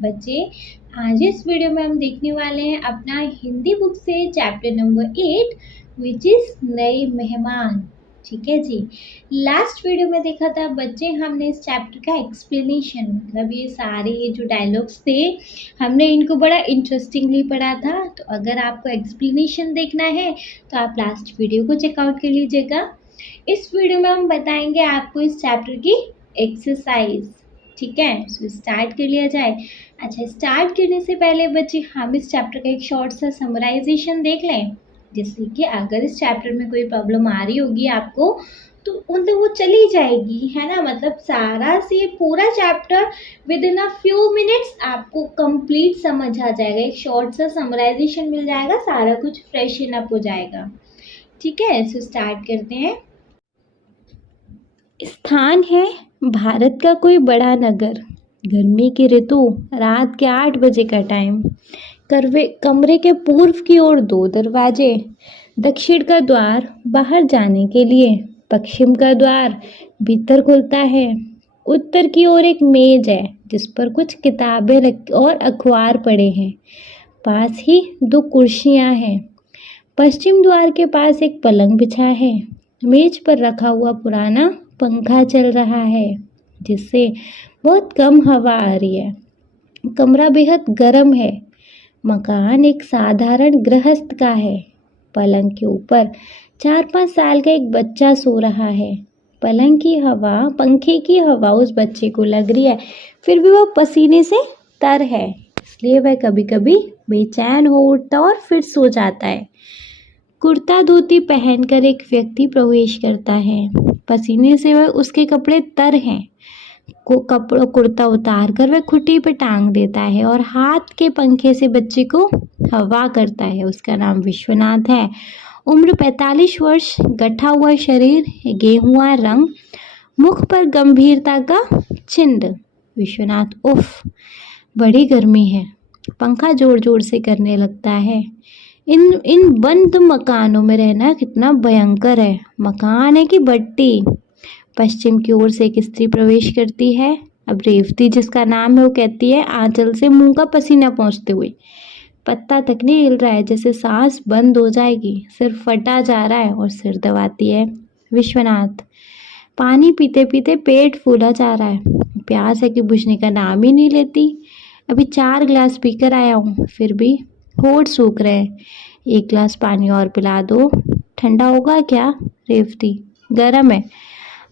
बच्चे, आज इस वीडियो में हम देखने वाले हैं अपना हिंदी बुक से चैप्टर नंबर 8 विच इज नए मेहमान। ठीक है जी। लास्ट वीडियो में देखा था बच्चे, हमने इस चैप्टर का एक्सप्लेनेशन, मतलब ये जो डायलॉग्स थे हमने इनको बड़ा इंटरेस्टिंगली पढ़ा था। तो अगर आपको एक्सप्लेनेशन देखना है तो आप लास्ट वीडियो को चेकआउट कर लीजिएगा। इस वीडियो में हम बताएंगे आपको इस चैप्टर की एक्सरसाइज। ठीक है, तो स्टार्ट कर लिया जाए। अच्छा, स्टार्ट करने से पहले बच्चे हम इस चैप्टर का एक शॉर्ट सा समराइजेशन देख लें, जिससे कि अगर इस चैप्टर में कोई प्रॉब्लम आ रही होगी आपको तो मतलब वो चली जाएगी, है ना। मतलब सारा से पूरा chapter with in a few minutes आपको कंप्लीट समझ आ जाएगा। एक शॉर्ट सा समराइजेशन मिल जाएगा, सारा कुछ फ्रेशन अप हो जाएगा। ठीक है, सो स्टार्ट करते हैं। स्थान है भारत का कोई बड़ा नगर, गर्मी की ऋतु, रात के 8 बजे का टाइम। कमरे के पूर्व की ओर 2 दरवाजे, दक्षिण का द्वार बाहर जाने के लिए, पश्चिम का द्वार भीतर खुलता है। उत्तर की ओर एक मेज है जिस पर कुछ किताबें और अखबार पड़े हैं। पास ही 2 कुर्सियां हैं। पश्चिम द्वार के पास एक पलंग बिछा है। मेज पर रखा हुआ पुराना पंखा चल रहा है जिससे बहुत कम हवा आ रही है। कमरा बेहद गर्म है। मकान एक साधारण गृहस्थ का है। पलंग के ऊपर 4-5 साल का एक बच्चा सो रहा है। पंखे की हवा उस बच्चे को लग रही है, फिर भी वह पसीने से तर है, इसलिए वह कभी कभी बेचैन हो उठता और फिर सो जाता है। कुर्ता धोती पहनकर एक व्यक्ति प्रवेश करता है। पसीने से वह उसके कपड़े तर हैं। कुर्ता उतार कर वह खुट्टी पे टांग देता है और हाथ के पंखे से बच्चे को हवा करता है। उसका नाम विश्वनाथ है। उम्र 45 वर्ष, गठा हुआ शरीर, गेहुआ रंग, मुख पर गंभीरता का चिन्ह। विश्वनाथ, उफ, बड़ी गर्मी है। पंखा जोर जोर से करने लगता है। इन बंद मकानों में रहना कितना भयंकर है। मकान है कि भट्टी। पश्चिम की ओर से एक स्त्री प्रवेश करती है। अब रेवती जिसका नाम है वो कहती है, आंचल से मुंह का पसीना पोंछते हुए, पत्ता तक नहीं हिल रहा है, जैसे सांस बंद हो जाएगी, सिर फटा जा रहा है, और सिर दबाती है। विश्वनाथ, पानी पीते पीते पेट फूला जा रहा है, प्यास है कि बुझने का नाम ही नहीं लेती। अभी 4 गिलास पीकर आया हूँ, फिर भी होठ सूख रहे हैं। 1 गिलास पानी और पिला दो। ठंडा होगा क्या? रेवती, गरम है।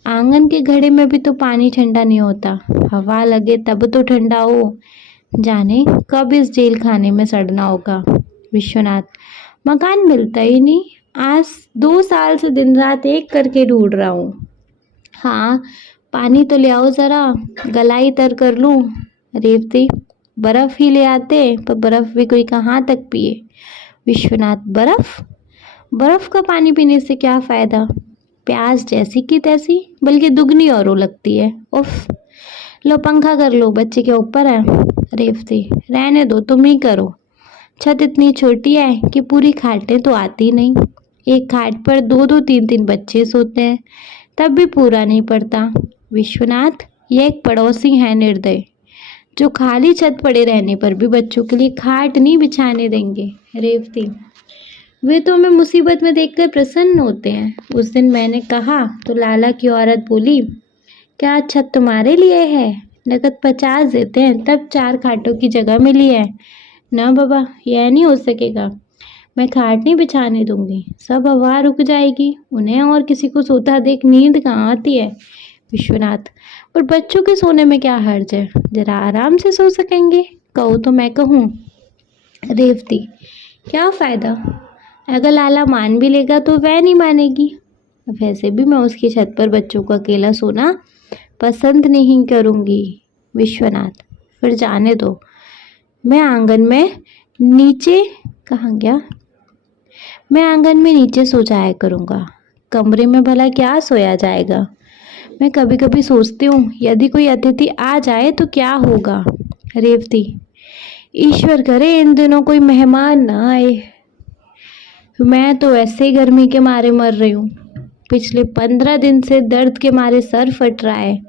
आंगन के घड़े में भी तो पानी ठंडा नहीं होता, हवा लगे तब तो ठंडा हो। जाने कब इस जेल खाने में सड़ना होगा। विश्वनाथ, मकान मिलता ही नहीं, आज 2 साल से दिन रात एक करके ढूंढ रहा हूँ। हाँ, पानी तो ले आओ जरा, गलाई तर कर लूँ। रेवती, बर्फ ही ले आते, पर बर्फ भी कोई कहाँ तक पिए। विश्वनाथ, बर्फ का पानी पीने से क्या फायदा, प्यास जैसी की तैसी, बल्कि दुगनी और लगती है। उफ, लो पंखा कर लो, बच्चे के ऊपर है। रेवती, रहने दो, तुम ही करो। छत इतनी छोटी है कि पूरी खाटें तो आती नहीं। एक खाट पर 2-2, 3-3 बच्चे सोते हैं, तब भी पूरा नहीं पड़ता। विश्वनाथ, यह एक पड़ोसी है निर्दय, जो खाली छत पड़े रहने पर भी बच्चों के लिए खाट नहीं बिछाने देंगे। रेवती, वे तो हमें मुसीबत में देखकर प्रसन्न होते हैं। उस दिन मैंने कहा तो लाला की औरत बोली, क्या छत तुम्हारे लिए है? नकद 50 देते हैं, तब 4 खाटों की जगह मिली है। ना बाबा, यह नहीं हो सकेगा, मैं खाट नहीं बिछाने दूंगी, सब हवा रुक जाएगी, उन्हें और किसी को सोता देख नींद कहाँ आती है। विश्वनाथ, पर बच्चों के सोने में क्या हर्ज है, जरा आराम से सो सकेंगे, कहो तो मैं कहूँ। रेवती, क्या फायदा, अगर लाला मान भी लेगा तो वह नहीं मानेगी। वैसे भी मैं उसकी छत पर बच्चों को अकेला सोना पसंद नहीं करूँगी। विश्वनाथ, फिर जाने दो, मैं आंगन में नीचे कहाँ गया मैं आंगन में नीचे सो जाया करूँगा, कमरे में भला क्या सोया जाएगा। मैं कभी कभी सोचती हूँ, यदि कोई अतिथि आ जाए तो क्या होगा। रेवती, ईश्वर करे इन दिनों कोई मेहमान ना आए, मैं तो ऐसे ही गर्मी के मारे मर रही हूँ। पिछले 15 दिन से दर्द के मारे सर फट रहा है,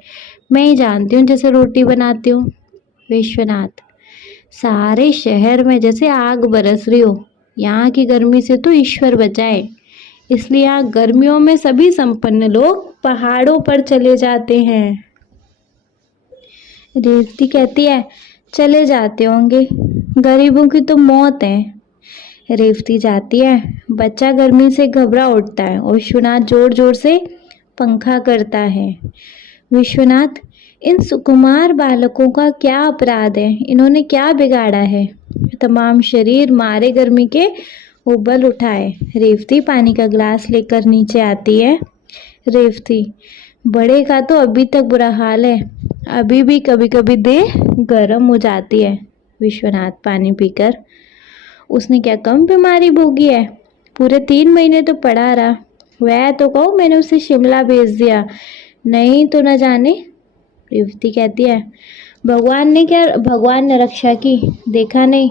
मैं ही जानती हूँ जैसे रोटी बनाती हूँ। विश्वनाथ, सारे शहर में जैसे आग बरस रही हो। यहाँ की गर्मी से तो ईश्वर बचाए। इसलिए यहाँ गर्मियों में सभी संपन्न लोग पहाड़ों पर चले जाते हैं। रेवती कहती है, चले जाते होंगे, गरीबों की तो मौत है। रेवती जाती है। बच्चा गर्मी से घबरा उठता है और विश्वनाथ जोर जोर से पंखा करता है। विश्वनाथ, इन सुकुमार बालकों का क्या अपराध है? इन्होंने क्या बिगाड़ा है? तमाम शरीर मारे गर्मी के उबल उठाए। रेवती पानी का गिलास लेकर नीचे आती है। रेवती, बड़े का तो अभी तक बुरा हाल है, अभी भी कभी कभी देह गर्म हो जाती है। विश्वनाथ पानी पीकर, उसने क्या कम बीमारी भोगी है? पूरे 3 महीने तो पड़ा रहा। वह तो कहो मैंने उसे शिमला भेज दिया, नहीं तो न जाने। रेवती कहती है, भगवान ने रक्षा की, देखा नहीं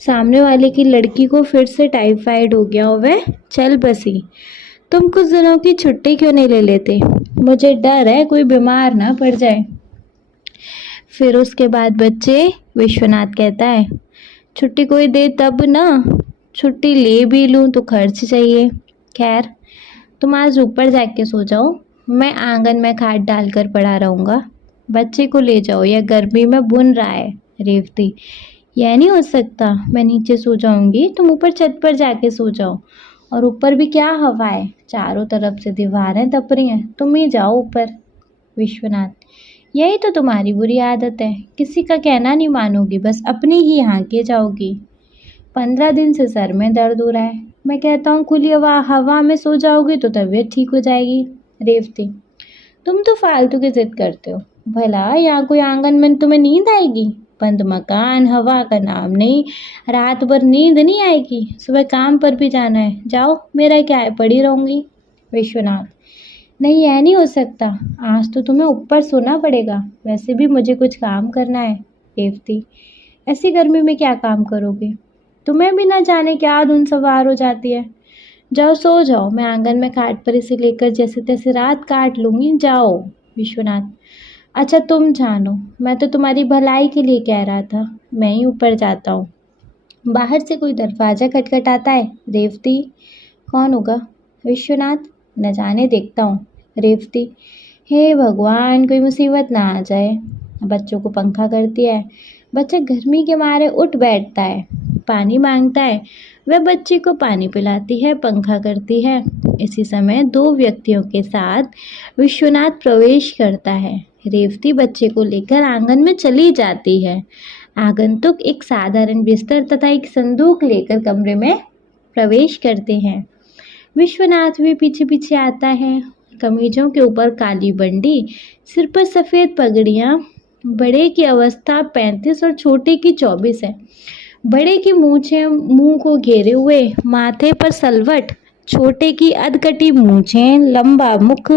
सामने वाले की लड़की को फिर से टाइफाइड हो गया और वह चल बसी। तुम कुछ दिनों की छुट्टी क्यों नहीं ले लेते? मुझे डर है कोई बीमार ना पड़ जाए। फिर उसके बाद बच्चे, विश्वनाथ कहता है, छुट्टी कोई दे तब ना, छुट्टी ले भी लूँ तो खर्च चाहिए। खैर, तुम आज ऊपर जाके सो जाओ, मैं आंगन में खाट डालकर पड़ा रहूँगा। बच्चे को ले जाओ, यह गर्मी में बुन रहा है। रेवती, यह नहीं हो सकता, मैं नीचे सो जाऊंगी, तुम ऊपर छत पर जाके सो जाओ। और ऊपर भी क्या हवा है, चारों तरफ से दीवारें तप रही हैं, तुम ही जाओ ऊपर। विश्वनाथ, यही तो तुम्हारी बुरी आदत है, किसी का कहना नहीं मानोगी, बस अपनी ही हाँके जाओगी। 15 दिन से सर में दर्द हो रहा है, मैं कहता हूँ खुली हवा में सो जाओगी तो तबीयत ठीक हो जाएगी। रेवती, तुम तो फालतू की जिद करते हो, भला यहाँ कोई आंगन में तुम्हें नींद आएगी? बंद मकान, हवा का नाम नहीं, रात भर नींद नहीं आएगी, सुबह काम पर भी जाना है, जाओ, मेरा क्या है, पड़ी रहूंगी। विश्वनाथ, नहीं यह नहीं हो सकता, आज तो तुम्हें ऊपर सोना पड़ेगा, वैसे भी मुझे कुछ काम करना है। रेवती, ऐसी गर्मी में क्या काम करोगे? तुम्हें भी ना जाने क्या धुन सवार हो जाती है। जाओ सो जाओ, मैं आंगन में खाट पर इसे लेकर जैसे तैसे रात काट लूंगी, जाओ। विश्वनाथ, अच्छा तुम जानो, मैं तो तुम्हारी भलाई के लिए कह रहा था, मैं ही ऊपर जाता हूँ। बाहर से कोई दरवाज़ा खटखटाता है। रेवती, कौन होगा? विश्वनाथ, न जाने, देखता हूँ। रेवती, हे भगवान, कोई मुसीबत ना आ जाए। बच्चों को पंखा करती है। बच्चा गर्मी के मारे उठ बैठता है, पानी मांगता है, वह बच्चे को पानी पिलाती है, पंखा करती है। इसी समय 2 व्यक्तियों के साथ विश्वनाथ प्रवेश करता है। रेवती बच्चे को लेकर आंगन में चली जाती है। आगंतुक एक साधारण बिस्तर तथा एक संदूक लेकर कमरे में प्रवेश करते हैं। विश्वनाथ भी पीछे पीछे आता है। कमीजों के ऊपर काली बंडी, सिर पर सफ़ेद पगड़ियाँ। बड़े की अवस्था 35 और छोटे की 24 है। बड़े की मूछें मुंह को घेरे हुए, माथे पर सलवट, छोटे की अधकटी मूछें, लंबा मुख,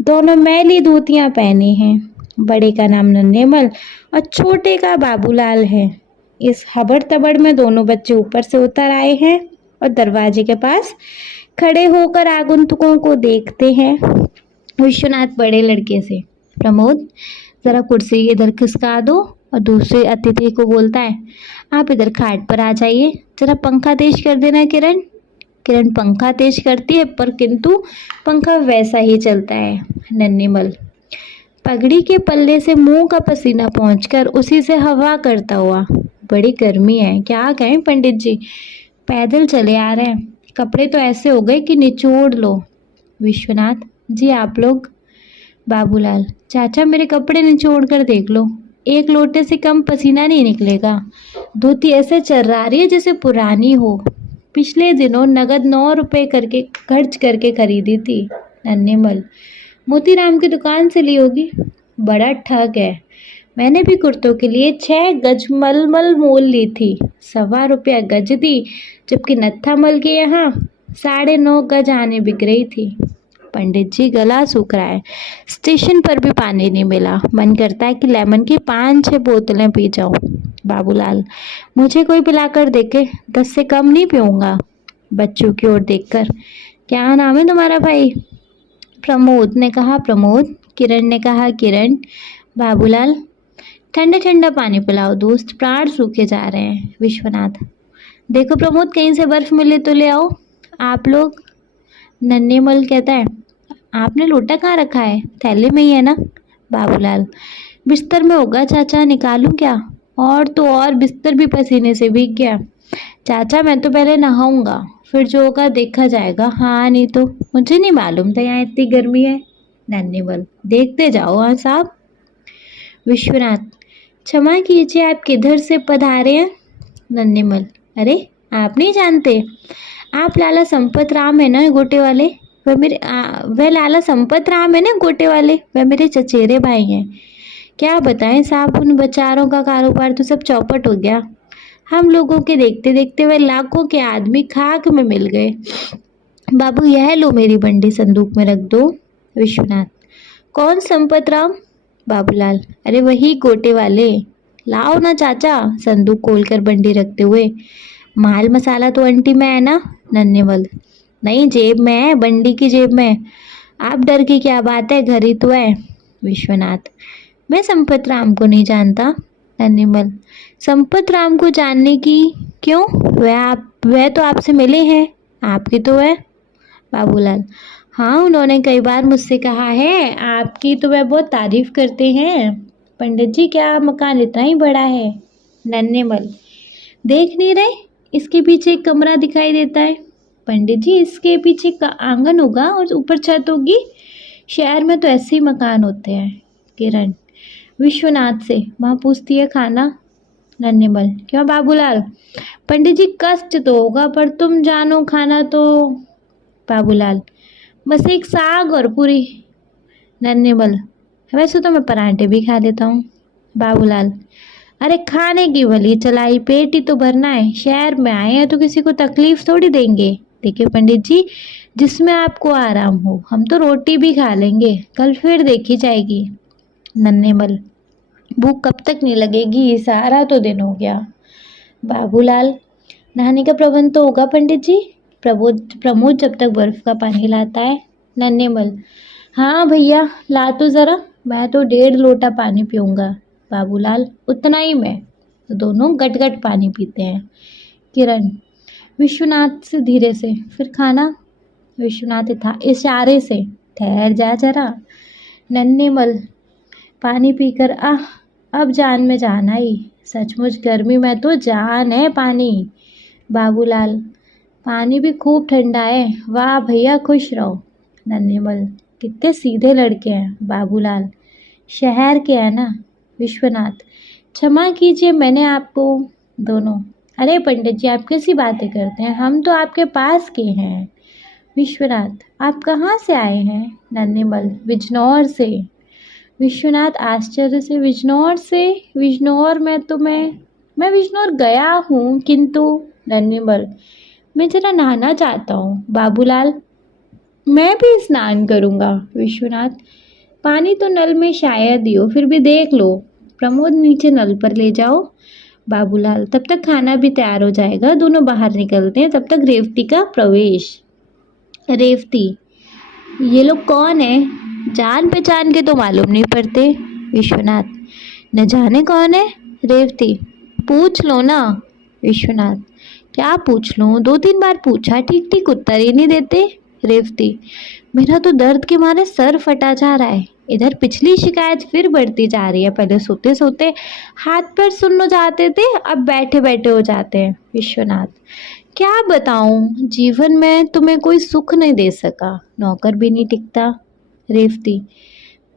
दोनों मैली धोतियां पहने हैं। बड़े का नाम नन्हेमल और छोटे का बाबूलाल है। इस हबड़ तबड़ में दोनों बच्चे ऊपर से उतर आए हैं और दरवाजे के पास खड़े होकर आगंतुकों को देखते हैं। विश्वनाथ बड़े लड़के से, प्रमोद जरा कुर्सी इधर खिसका दो, और दूसरे अतिथि को बोलता है, आप इधर खाट पर आ जाइए, जरा पंखा तेज कर देना किरण। किरण पंखा तेज करती है, पर किंतु पंखा वैसा ही चलता है। नन्हेमल पगड़ी के पल्ले से मुंह का पसीना पहुंचकर उसी से हवा करता हुआ, बड़ी गर्मी है, क्या कहें पंडित जी, पैदल चले आ रहे हैं, कपड़े तो ऐसे हो गए कि निचोड़ लो। विश्वनाथ, जी आप लोग? बाबूलाल, चाचा मेरे कपड़े निचोड़ कर देख लो, एक लोटे से कम पसीना नहीं निकलेगा। धोती ऐसे चर्रा रही है जैसे पुरानी हो, पिछले दिनों नगद 9 रुपए करके खर्च करके खरीदी थी। नन्हेमल, मोतीराम की दुकान से ली होगी, बड़ा ठग है, मैंने भी कुर्तों के लिए 6 गज मलमल मोल ली थी, 1.25 रुपया गज दी, जबकि नत्था मल के यहाँ 9.5 गज आने बिक रही थी। पंडित जी गला सूख रहा है, स्टेशन पर भी पानी नहीं मिला, मन करता है कि लेमन की 5-6 बोतलें पी जाऊं। बाबूलाल, मुझे कोई पिलाकर देखे, 10 से कम नहीं पीऊँगा। बच्चों की ओर देखकर, क्या नाम है तुम्हारा भाई? प्रमोद ने कहा प्रमोद। किरण ने कहा किरण। बाबूलाल, ठंडा ठंडा पानी पिलाओ दोस्त, प्राण सूखे जा रहे हैं। विश्वनाथ, देखो प्रमोद, कहीं से बर्फ मिले तो ले आओ। आप लोग, नन्हेमल कहता है, आपने लोटा कहाँ रखा है? थैले में ही है ना? बाबूलाल, बिस्तर में होगा चाचा, निकालूं क्या? और तो और बिस्तर भी पसीने से भीग गया। चाचा मैं तो पहले नहाऊंगा, फिर जो होगा देखा जाएगा। हाँ नहीं तो, मुझे नहीं मालूम था यहाँ इतनी गर्मी है। नन्हेमल, देखते जाओ हाँ साहब। विश्वनाथ, क्षमा कीजिए, आप किधर से पधारे हैं? नन्हेमल, अरे आप नहीं जानते, आप लाला संपत राम है ना गोटे वाले? वह लाला संपत राम है ना गोटे वाले, वह मेरे चचेरे भाई हैं। क्या बताएं साहब, उन बेचारों का कारोबार तो सब चौपट हो गया। हम लोगों के देखते देखते वह लाखों के आदमी खाक में मिल गए। बाबू यह लो मेरी बंडी, संदूक में रख दो। विश्वनाथ, कौन संपत राम? बाबूलाल, अरे वही गोटे वाले। लाओ ना चाचा, संदूक खोलकर बंडी रखते हुए। माल मसाला तो अंटी में है ना? नन्हेमल, नहीं जेब में है, बंडी की जेब में। आप डर की क्या बात है, घर ही तो है। विश्वनाथ, मैं संपत राम को नहीं जानता। नन्हेमल, संपत राम को जानने की क्यों? वह तो आपसे मिले हैं, आपकी तो है। बाबूलाल, हाँ उन्होंने कई बार मुझसे कहा है, आपकी तो वह बहुत तारीफ करते हैं। पंडित जी क्या मकान इतना ही बड़ा है? नन्हेमल, देख नहीं रहे, इसके पीछे एक कमरा दिखाई देता है। पंडित जी इसके पीछे का आंगन होगा और ऊपर छत होगी। शहर में तो ऐसे ही मकान होते हैं। किरण विश्वनाथ से, वहाँ पूछती है खाना? नन्हेमल, क्यों बाबूलाल? पंडित जी कष्ट तो होगा, पर तुम जानो खाना तो। बाबूलाल, बस एक साग और पूरी। नन्हेमल, वैसे तो मैं पराठे भी खा लेता हूँ। बाबूलाल, अरे खाने की भली चलाई, पेट ही तो भरना है। शहर में आए हैं तो किसी को तकलीफ थोड़ी देंगे। देखिए पंडित जी, जिसमें आपको आराम हो, हम तो रोटी भी खा लेंगे, कल फिर देखी जाएगी। नन्हेमल, भूख कब तक नहीं लगेगी, सारा तो दिन हो गया। बाबूलाल, नहाने का प्रबंध तो होगा पंडित जी? प्रमोद जब तक बर्फ का पानी लाता है। नन्हेमल, हाँ भैया ला तो ज़रा, मैं तो 1.5 लोटा पानी पीऊँगा। बाबूलाल, उतना ही मैं। तो दोनों गट गट पानी पीते हैं। किरण विश्वनाथ से धीरे से, फिर खाना? विश्वनाथ था इशारे से, ठहर जा जरा। नन्हेमल पानी पीकर, अब जान में जान आई, सचमुच गर्मी में तो जान है पानी। बाबूलाल, पानी भी खूब ठंडा है, वाह भैया खुश रहो। नन्हेमल, कितने सीधे लड़के हैं। बाबूलाल, शहर के है ना। विश्वनाथ, क्षमा कीजिए मैंने आपको। दोनों, अरे पंडित जी आप कैसी बातें करते हैं, हम तो आपके पास के हैं। विश्वनाथ, आप कहाँ से आए हैं? नन्हेमल, बिजनौर से। विश्वनाथ आश्चर्य से, बिजनौर से? बिजनौर में तो मैं बिजनौर गया हूँ, किंतु। नन्हेमल, मैं जरा नहाना चाहता हूँ। बाबूलाल, मैं भी स्नान करूँगा। विश्वनाथ, पानी तो नल में शायद ही हो, फिर भी देख लो। प्रमोद नीचे नल पर ले जाओ। बाबूलाल, तब तक खाना भी तैयार हो जाएगा, दोनों बाहर निकलते हैं, तब तक रेवती का प्रवेश। रेवती, ये लोग कौन है? जान पहचान के तो मालूम नहीं पड़ते। विश्वनाथ, न जाने कौन है। रेवती, पूछ लो ना। विश्वनाथ, क्या पूछ लूँ, 2-3 बार पूछा, ठीक ठीक उत्तर ही नहीं देते। रेवती, मेरा तो दर्द के मारे सर फटा जा रहा है। इधर पिछली शिकायत फिर बढ़ती जा रही है, पहले सोते सोते हाथ पैर सुन्न हो जाते थे, अब बैठे बैठे हो जाते हैं। विश्वनाथ, क्या बताऊं, जीवन में तुम्हें कोई सुख नहीं दे सका, नौकर भी नहीं टिकता। रेवती,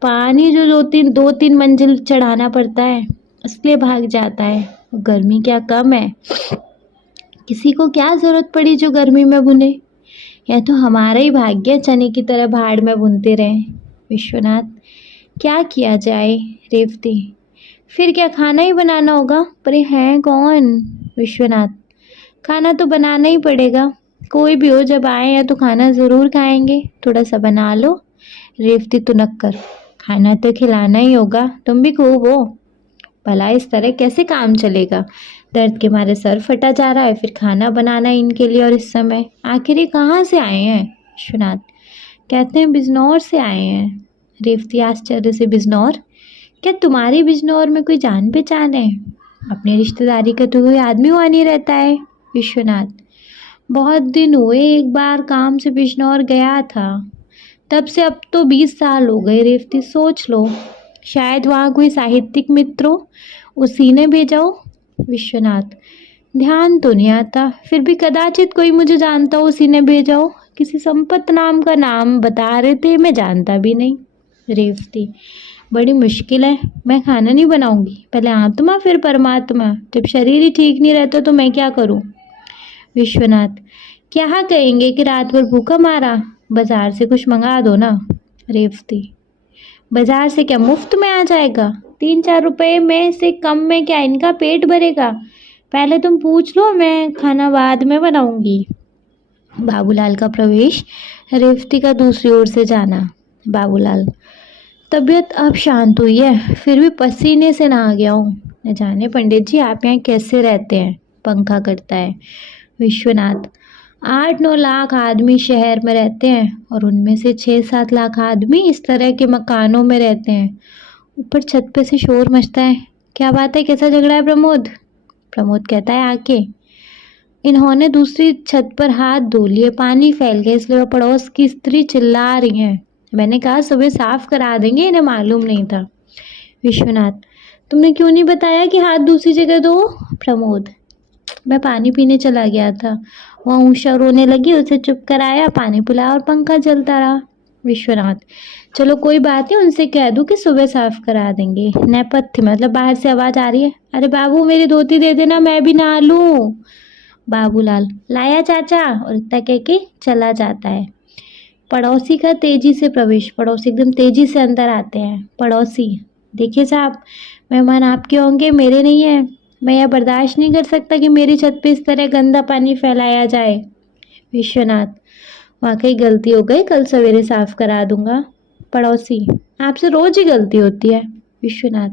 पानी जो 2-3 मंजिल चढ़ाना पड़ता है, इसलिए भाग जाता है। गर्मी क्या कम है, किसी को क्या जरूरत पड़ी जो गर्मी में बुने। यह तो हमारा ही भाग्य, चने की तरह भाड़ में बुनते रहें। विश्वनाथ, क्या किया जाए। रेवती, फिर क्या खाना ही बनाना होगा, पर ये हैं कौन। विश्वनाथ, खाना तो बनाना ही पड़ेगा, कोई भी हो जब आए हैं तो खाना ज़रूर खाएंगे, थोड़ा सा बना लो। रेवती तो नक्कर, खाना तो खिलाना ही होगा, तुम भी खूब हो। भला इस तरह कैसे काम चलेगा, दर्द के मारे सर फटा जा रहा है, फिर खाना बनाना इनके लिए, और इस समय आखिर ये कहाँ से आए हैं। विश्वनाथ, कहते हैं बिजनौर से आए हैं। रेवती आश्चर्य से, बिजनौर? क्या तुम्हारी बिजनौर में कोई जान पहचान है? अपनी रिश्तेदारी का तो कोई आदमी वहाँ नहीं रहता है। विश्वनाथ, बहुत दिन हुए, एक बार काम से बिजनौर गया था, तब से अब तो 20 साल हो गए। रेवती, सोच लो, शायद वहाँ कोई साहित्यिक मित्र हो, उसी ने भेजा हो। विश्वनाथ, ध्यान तो नहीं आता, फिर भी कदाचित कोई मुझे जानता हो, उसी ने भेजा हो। किसी संपत नाम का नाम बता रहे थे, मैं जानता भी नहीं। रेवती, बड़ी मुश्किल है, मैं खाना नहीं बनाऊंगी। पहले आत्मा फिर परमात्मा, जब शरीर ही ठीक नहीं रहता तो मैं क्या करूं। विश्वनाथ, क्या कहेंगे कि रात भर भूखा मारा, बाजार से कुछ मंगा दो ना। रेवती, बाजार से क्या मुफ्त में आ जाएगा? 3-4 रुपए में से कम में क्या इनका पेट भरेगा? पहले तुम पूछ लो, मैं खाना बाद में बनाऊंगी। बाबूलाल का प्रवेश, रेवती का दूसरी ओर से जाना। बाबूलाल, तबीयत अब शांत हुई है, फिर भी पसीने से नहा गया हूँ। न जाने पंडित जी आप यहाँ कैसे रहते हैं, पंखा करता है। विश्वनाथ, 8-9 लाख आदमी शहर में रहते हैं और उनमें से 6-7 लाख आदमी इस तरह के मकानों में रहते हैं। ऊपर छत पे से शोर मचता है। क्या बात है, कैसा झगड़ा है प्रमोद? प्रमोद कहता है, आके इन्होंने दूसरी छत पर हाथ धो लिए, पानी फैल गया, इसलिए वह पड़ोस की स्त्री चिल्ला रही हैं। मैंने कहा सुबह साफ करा देंगे, इन्हें मालूम नहीं था। विश्वनाथ, तुमने क्यों नहीं बताया कि हाथ दूसरी जगह दो? प्रमोद, मैं पानी पीने चला गया था, वहाँ उषा रोने लगी, उसे चुप कराया, पानी पिलाया और पंखा चलता रहा। विश्वनाथ, चलो कोई बात नहीं, उनसे कह दूँ कि सुबह साफ करा देंगे। नेपथ्य मतलब बाहर से आवाज़ आ रही है, अरे बाबू मेरी धोती दे देना, मैं भी नहा लूँ। बाबूलाल, लाया चाचा, और इतना कह के चला जाता है। पड़ोसी का तेजी से प्रवेश, पड़ोसी एकदम तेजी से अंदर आते हैं। पड़ोसी, देखिए साहब, मेहमान आपके होंगे, मेरे नहीं है। मैं यह बर्दाश्त नहीं कर सकता कि मेरी छत पे इस तरह गंदा पानी फैलाया जाए। विश्वनाथ, वाकई गलती हो गई, कल सवेरे साफ करा दूंगा। पड़ोसी, आपसे रोज ही गलती होती है। विश्वनाथ,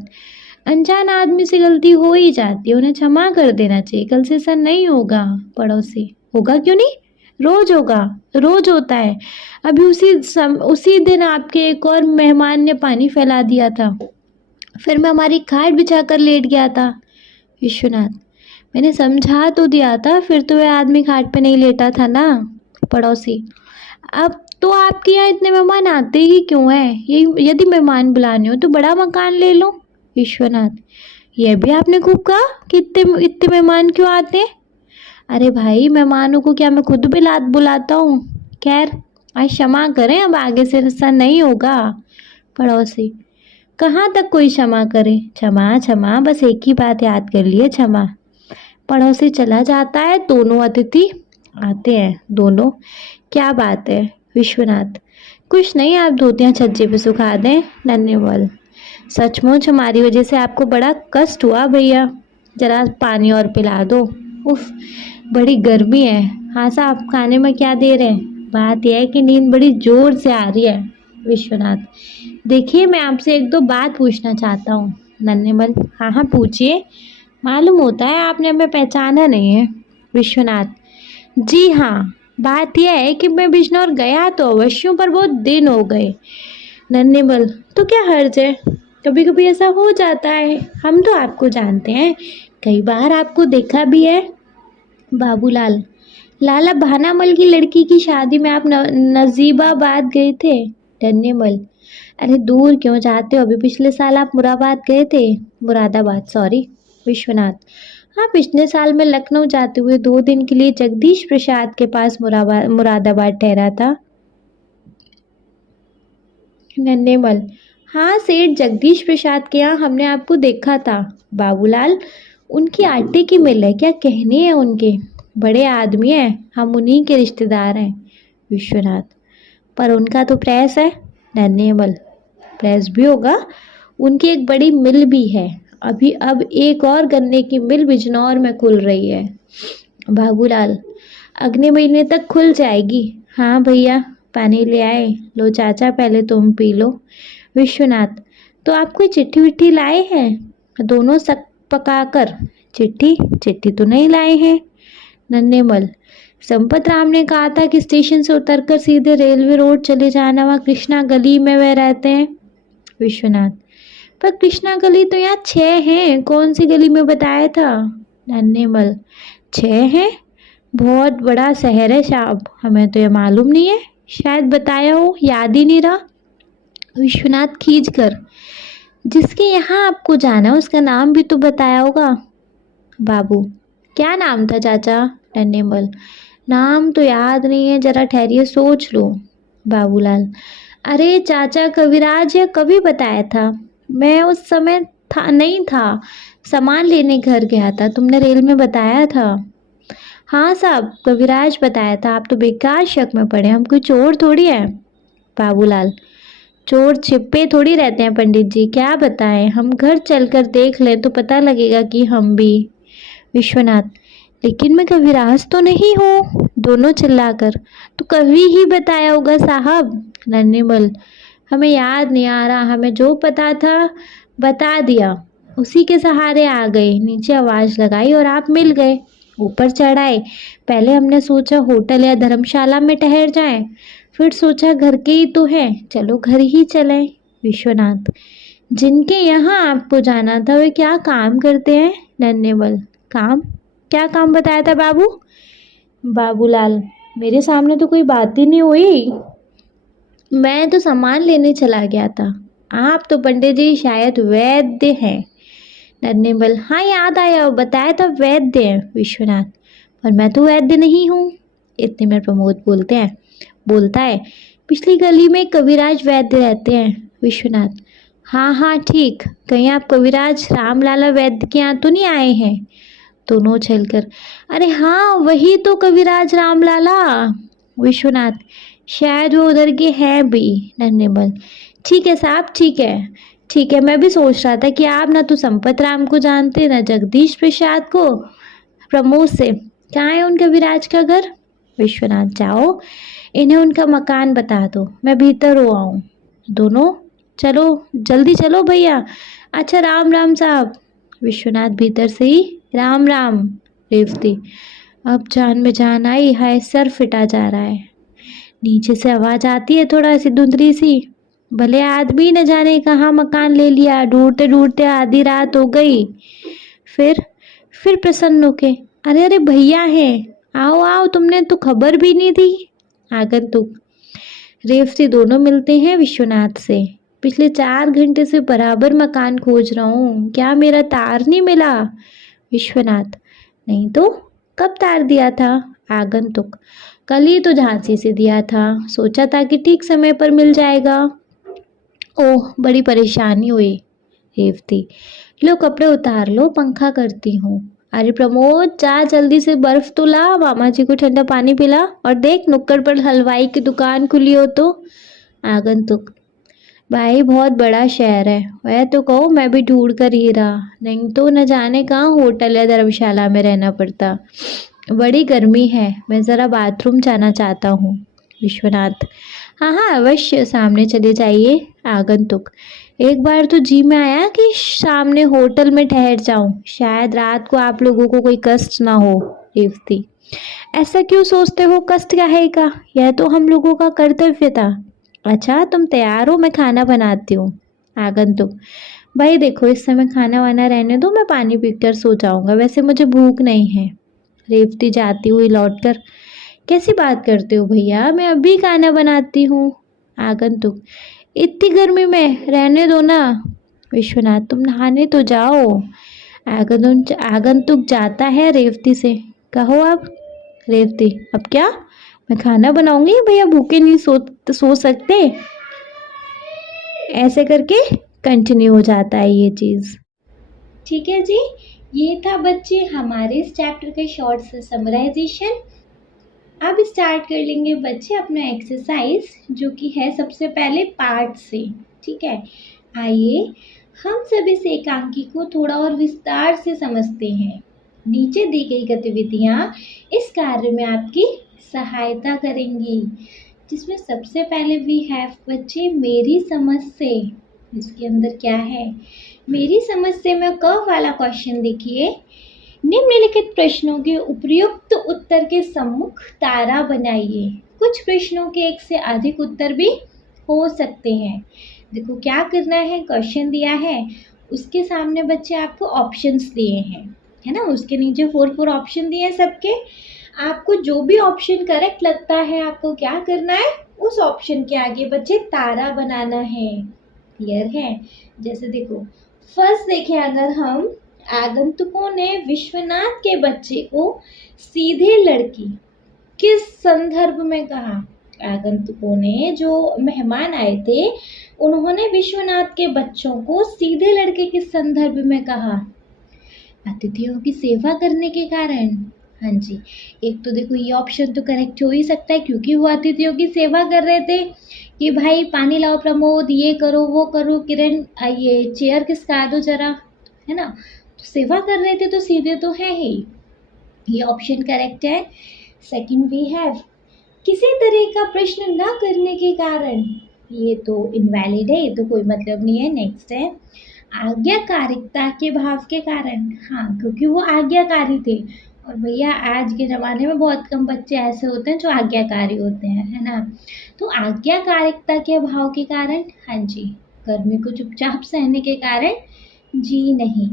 अनजान आदमी से गलती हो ही जाती है, उन्हें क्षमा कर देना चाहिए, कल से ऐसा नहीं होगा। पड़ोसी, होगा क्यों नहीं, रोज होगा, रोज होता है। अभी उसी दिन आपके एक और मेहमान ने पानी फैला दिया था, फिर मैं हमारी खाट बिछाकर लेट गया था। विश्वनाथ, मैंने समझा तो दिया था, फिर तो वह आदमी खाट पे नहीं लेटा था ना। पड़ोसी, अब तो आपके यहाँ इतने मेहमान आते ही क्यों हैं? ये यदि मेहमान बुलाने हो तो बड़ा मकान ले लो। विश्वनाथ, यह भी आपने खूब कहा कि इतने इतने मेहमान क्यों आते हैं? अरे भाई, मेहमानों को क्या मैं खुद बुलाता हूँ? खैर, आज क्षमा करें, अब आगे से ऐसा नहीं होगा। पड़ोसी, कहाँ तक कोई क्षमा करे? क्षमा क्षमा, बस एक ही बात याद कर लिए, क्षमा। पड़ोसी चला जाता है, दोनों अतिथि आते हैं। दोनों, क्या बात है? विश्वनाथ, कुछ नहीं, आप धोतियाँ छज्जे पे सुखा दें। नन्हेवाल, सचमुच हमारी वजह से आपको बड़ा कष्ट हुआ भैया, जरा पानी और पिला दो। उफ, बड़ी गर्मी है। हाँ साहब, खाने में क्या दे रहे हैं? बात यह है कि नींद बड़ी जोर से आ रही है। विश्वनाथ, देखिए मैं आपसे एक दो बात पूछना चाहता हूँ। नन्हेवाल, हाँ हाँ पूछिए, मालूम होता है आपने हमें पहचाना नहीं है। विश्वनाथ, जी हाँ, बात यह है कि मैं बिजनौर गया तो अवश्य हूँ, पर बहुत दिन हो गए। नन्हेवाल, तो क्या हर्ज है, कभी कभी ऐसा हो जाता है, हम तो आपको जानते हैं, कई बार आपको देखा भी है। बाबूलाल, लाला भानामल की लड़की की शादी में आप नजीबाबाद गए थे। नन्हेवाल, अरे दूर क्यों जाते हो, अभी पिछले साल आप मुरादाबाद सॉरी। विश्वनाथ, हाँ पिछले साल मैं लखनऊ जाते हुए 2 दिन के लिए जगदीश प्रसाद के पास मुरादाबाद ठहरा था। नन्हेवाल, हाँ सेठ जगदीश प्रसाद के यहाँ हमने आपको देखा था। बाबूलाल, उनकी आटे की मिल है, क्या कहने हैं उनके, बड़े आदमी हैं, हम उन्हीं के रिश्तेदार हैं। विश्वनाथ, पर उनका तो प्रेस है। नन्हेवाल, प्रेस भी होगा, उनकी एक बड़ी मिल भी है, अभी अब एक और गन्ने की मिल बिजनौर में खुल रही है। बाबूलाल, अगले महीने तक खुल जाएगी। हाँ भैया, पानी ले आए, लो चाचा पहले तुम पी लो। विश्वनाथ, तो आप कोई चिट्ठी विट्ठी लाए हैं? दोनों सक पकाकर, चिट्ठी चिट्ठी तो नहीं लाए हैं। नन्हेवाल, संपत राम ने कहा था कि स्टेशन से उतरकर सीधे रेलवे रोड चले जाना, वहाँ कृष्णा गली में वह रहते हैं। विश्वनाथ, पर कृष्णा गली तो यहाँ 6 हैं, कौन सी गली में बताया था? नन्हेमल 6 हैं? बहुत बड़ा शहर है साहब, हमें तो ये मालूम नहीं है, शायद बताया हो, याद ही नहीं रहा। विश्वनाथ खींच कर, जिसके यहाँ आपको जाना है उसका नाम भी तो बताया होगा। बाबू, क्या नाम था चाचा? नन्हेमल, नाम तो याद नहीं है, जरा ठहरिए सोच लो। बाबूलाल, अरे चाचा कविराज या कभी बताया था, मैं उस समय था नहीं था, सामान लेने घर गया था, तुमने रेल में बताया था। हाँ साहब, कविराज बताया था, आप तो बेकार शक में पड़े, हम कोई चोर थोड़ी हैं। बाबूलाल, चोर छिपे थोड़ी रहते हैं पंडित जी, क्या बताएं, हम घर चलकर देख लें तो पता लगेगा कि हम भी। विश्वनाथ, लेकिन मैं कविराज तो नहीं हूँ। दोनों चिल्लाकर, तो कभी ही बताया होगा साहब। नन्हेमल, हमें याद नहीं आ रहा, हमें जो पता था बता दिया, उसी के सहारे आ गए, नीचे आवाज़ लगाई और आप मिल गए, ऊपर चढ़ाए। पहले हमने सोचा होटल या धर्मशाला में ठहर जाएं, फिर सोचा घर के ही तो हैं, चलो घर ही चलें। विश्वनाथ, जिनके यहाँ आपको जाना था वे क्या काम करते हैं? नन्हेमल, काम? क्या काम बताया था बाबू? बाबूलाल, मेरे सामने तो कोई बात ही नहीं हुई, मैं तो सामान लेने चला गया था, आप तो पंडित जी शायद वैद्य हैं। नन्हेमल, हाँ याद आया, बताया था वैद्य हैं। विश्वनाथ, पर मैं तो वैद्य नहीं हूँ। इतने में प्रमोद बोलता है, पिछली गली में कविराज वैद्य रहते हैं। विश्वनाथ, हाँ हाँ ठीक, कहीं आप कविराज रामलाला वैद्य के यहाँ तो नहीं आए हैं? दोनों चलकर, अरे हाँ वही तो कविराज रामलाला। विश्वनाथ, शायद वो उधर के हैं भी। नन्हेमल, ठीक है साहब, ठीक है, मैं भी सोच रहा था कि आप ना तो संपत राम को जानते ना जगदीश प्रसाद को। प्रमोद से, कहाँ है उनका विराज का घर? विश्वनाथ, जाओ इन्हें उनका मकान बता दो, मैं भीतर हो आऊँ। दोनों, चलो जल्दी चलो भैया। अच्छा राम राम साहब। विश्वनाथ भीतर से ही, राम राम। रेवती, अब जान में जान आई, हाय सर फिटा जा रहा है। नीचे से आवाज आती है थोड़ा सी धुंधली सी, भले आदमी न जाने कहाँ मकान ले लिया, ढूंढते ढूंढते आधी रात हो गई। फिर प्रसन्न होके, अरे अरे भैया हैं, आओ आओ, तुमने तो खबर भी नहीं दी। आगंतुक, रेवती, दोनों मिलते हैं विश्वनाथ से, पिछले 4 घंटे से बराबर मकान खोज रहा हूँ, क्या मेरा तार नहीं मिला? विश्वनाथ, नहीं तो कब तार दिया था? आगंतुक, कल ही तो झांसी से दिया था, सोचा था कि ठीक समय पर मिल जाएगा। ओह बड़ी परेशानी हुई। रेवती, लो कपड़े उतार लो, पंखा करती हूँ। अरे प्रमोद, जा जल्दी से बर्फ तो ला, मामा जी को ठंडा पानी पिला, और देख नुक्कड़ पर हलवाई की दुकान खुली हो तो। आगंतुक, भाई बहुत बड़ा शहर है, वह तो कहो, मैं भी ढूंढ कर ही रहा, नहीं तो न जाने कहाँ होटल या धर्मशाला में रहना पड़ता। बड़ी गर्मी है, मैं ज़रा बाथरूम जाना चाहता हूँ। विश्वनाथ, हाँ हाँ अवश्य, सामने चले जाइए। आगंतुक, एक बार तो जी में आया कि सामने होटल में ठहर जाऊं, शायद रात को आप लोगों को कोई कष्ट ना हो। रेवती, ऐसा क्यों सोचते हो, कष्ट क्या है का, यह तो हम लोगों का कर्तव्य था। अच्छा तुम तैयार हो, मैं खाना बनाती हूँ। आगंतुक, भाई देखो इस समय खाना वाना रहने दो, मैं पानी पीकर सो जाऊंगा, वैसे मुझे भूख नहीं है। रेवती जाती हुई लौटकर, कैसी बात करते हो भैया, मैं अभी खाना बनाती हूँ। आगंतुक, इतनी गर्मी में रहने दो ना। विश्वनाथ, तुम नहाने तो जाओ। आगंतुक जाता है रेवती से, कहो अब। रेवती, अब क्या, मैं खाना बनाऊंगी, भैया भूखे नहीं सो सकते। ऐसे करके कंटिन्यू हो जाता है ये चीज़। ठीक है जी, ये था बच्चे हमारे इस चैप्टर का शॉर्ट सा समराइजेशन। अब स्टार्ट कर लेंगे बच्चे अपना एक्सरसाइज, जो कि है सबसे पहले पार्ट से। ठीक है, आइए हम सब इस एकांकी को थोड़ा और विस्तार से समझते हैं। नीचे दी गई गतिविधियाँ इस कार्य में आपकी सहायता करेंगी, जिसमें सबसे पहले वी हैव बच्चे मेरी समझ से। इसके अंदर क्या है, मेरी समझ से में क वाला क्वेश्चन देखिए, निम्नलिखित प्रश्नों के उपयुक्त उत्तर के सम्मुख तारा बनाइए। कुछ प्रश्नों के एक से अधिक उत्तर भी हो सकते हैं। देखो क्या करना है, क्वेश्चन दिया है, उसके सामने बच्चे आपको ऑप्शंस दिए हैं, है ना, उसके नीचे 4 ऑप्शन दिए हैं सबके। आपको जो भी ऑप्शन करेक्ट लगता है आपको क्या करना है, उस ऑप्शन के आगे बच्चे तारा बनाना है। क्लियर है? जैसे देखो फर्स्ट देखें, अगर हम आगंतुकों ने विश्वनाथ के बच्चे को सीधे लड़की किस संदर्भ में कहा। आगंतुकों ने, जो मेहमान आए थे, उन्होंने विश्वनाथ के बच्चों को सीधे लड़के किस संदर्भ में कहा। अतिथियों की सेवा करने के कारण। हाँ जी, एक तो देखो ये ऑप्शन तो करेक्ट हो ही सकता है क्योंकि वो अतिथियों की सेवा कर रहे थे कि भाई पानी लाओ प्रमोद, ये करो वो करो, किरण ये चेयर किसका दो जरा, है ना, तो सेवा कर रहे थे तो सीधे तो है ही, ये ऑप्शन करेक्ट है। सेकंड वी हैव किसी तरह का प्रश्न न करने के कारण, ये तो इनवैलिड है, ये तो कोई मतलब नहीं है। नेक्स्ट है आज्ञाकारिता के भाव के कारण। हाँ, क्योंकि वो आज्ञाकारी थे, और भैया आज के ज़माने में बहुत कम बच्चे ऐसे होते हैं जो आज्ञाकारी होते हैं, है ना, तो आज्ञाकारिता के भाव के कारण। हाँ जी, गर्मी को चुपचाप सहने के कारण। जी नहीं,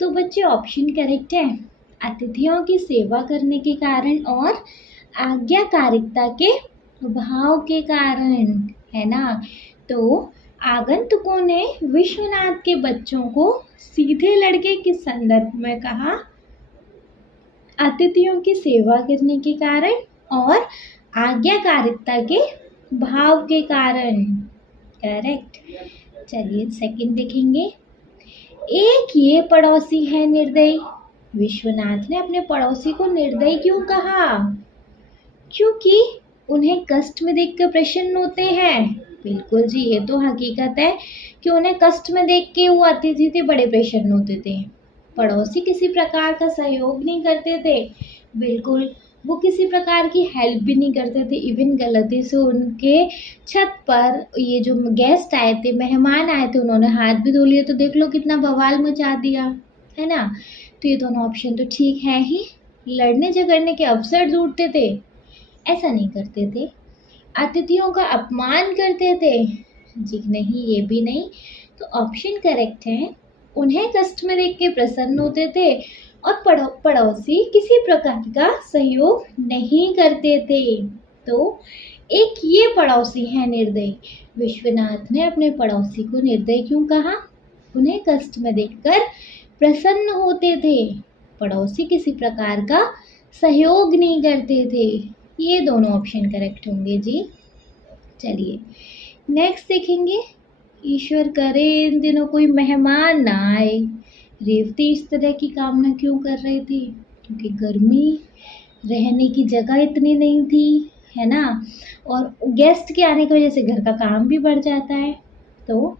तो बच्चे ऑप्शन करेक्ट है, अतिथियों की सेवा करने के कारण और आज्ञाकारिता के भाव के कारण, है ना। तो आगंतुकों ने विश्वनाथ के बच्चों को सीधे लड़के के संदर्भ में कहा, अतिथियों की सेवा करने के कारण और आज्ञाकारिता के भाव के कारण। करेक्ट। चलिए सेकंड देखेंगे, एक ये पड़ोसी है निर्दयी। विश्वनाथ ने अपने पड़ोसी को निर्दयी क्यों कहा? क्योंकि उन्हें कष्ट में देखकर प्रसन्न होते हैं। बिल्कुल जी, ये तो हकीकत है कि उन्हें कष्ट में देख के वो अतिथि थे बड़े प्रसन्न होते थे। पड़ोसी किसी प्रकार का सहयोग नहीं करते थे, बिल्कुल, वो किसी प्रकार की हेल्प भी नहीं करते थे। इवन गलती से उनके छत पर ये जो गेस्ट आए थे, मेहमान आए थे, उन्होंने हाथ भी धो लिए तो देख लो कितना बवाल मचा दिया, है ना। तो ये दोनों ऑप्शन तो ठीक है ही। लड़ने झगड़ने के अवसर ढूंढते थे, ऐसा नहीं करते थे। अतिथियों का अपमान करते थे, जी नहीं, ये भी नहीं। तो ऑप्शन करेक्ट है, उन्हें कष्ट में देख के प्रसन्न होते थे और पड़ोसी किसी प्रकार का सहयोग नहीं करते थे। तो एक ये पड़ोसी है निर्दयी। विश्वनाथ ने अपने पड़ोसी को निर्दयी क्यों कहा? उन्हें कष्ट में देखकर प्रसन्न होते थे, पड़ोसी किसी प्रकार का सहयोग नहीं करते थे। ये दोनों ऑप्शन करेक्ट होंगे जी। चलिए नेक्स्ट देखेंगे, ईश्वर करे इन दिनों कोई मेहमान ना आए। रेवती इस तरह की कामना क्यों कर रही थी? क्योंकि गर्मी, रहने की जगह इतनी नहीं थी, है ना, और गेस्ट के आने की वजह से घर का काम भी बढ़ जाता है। तो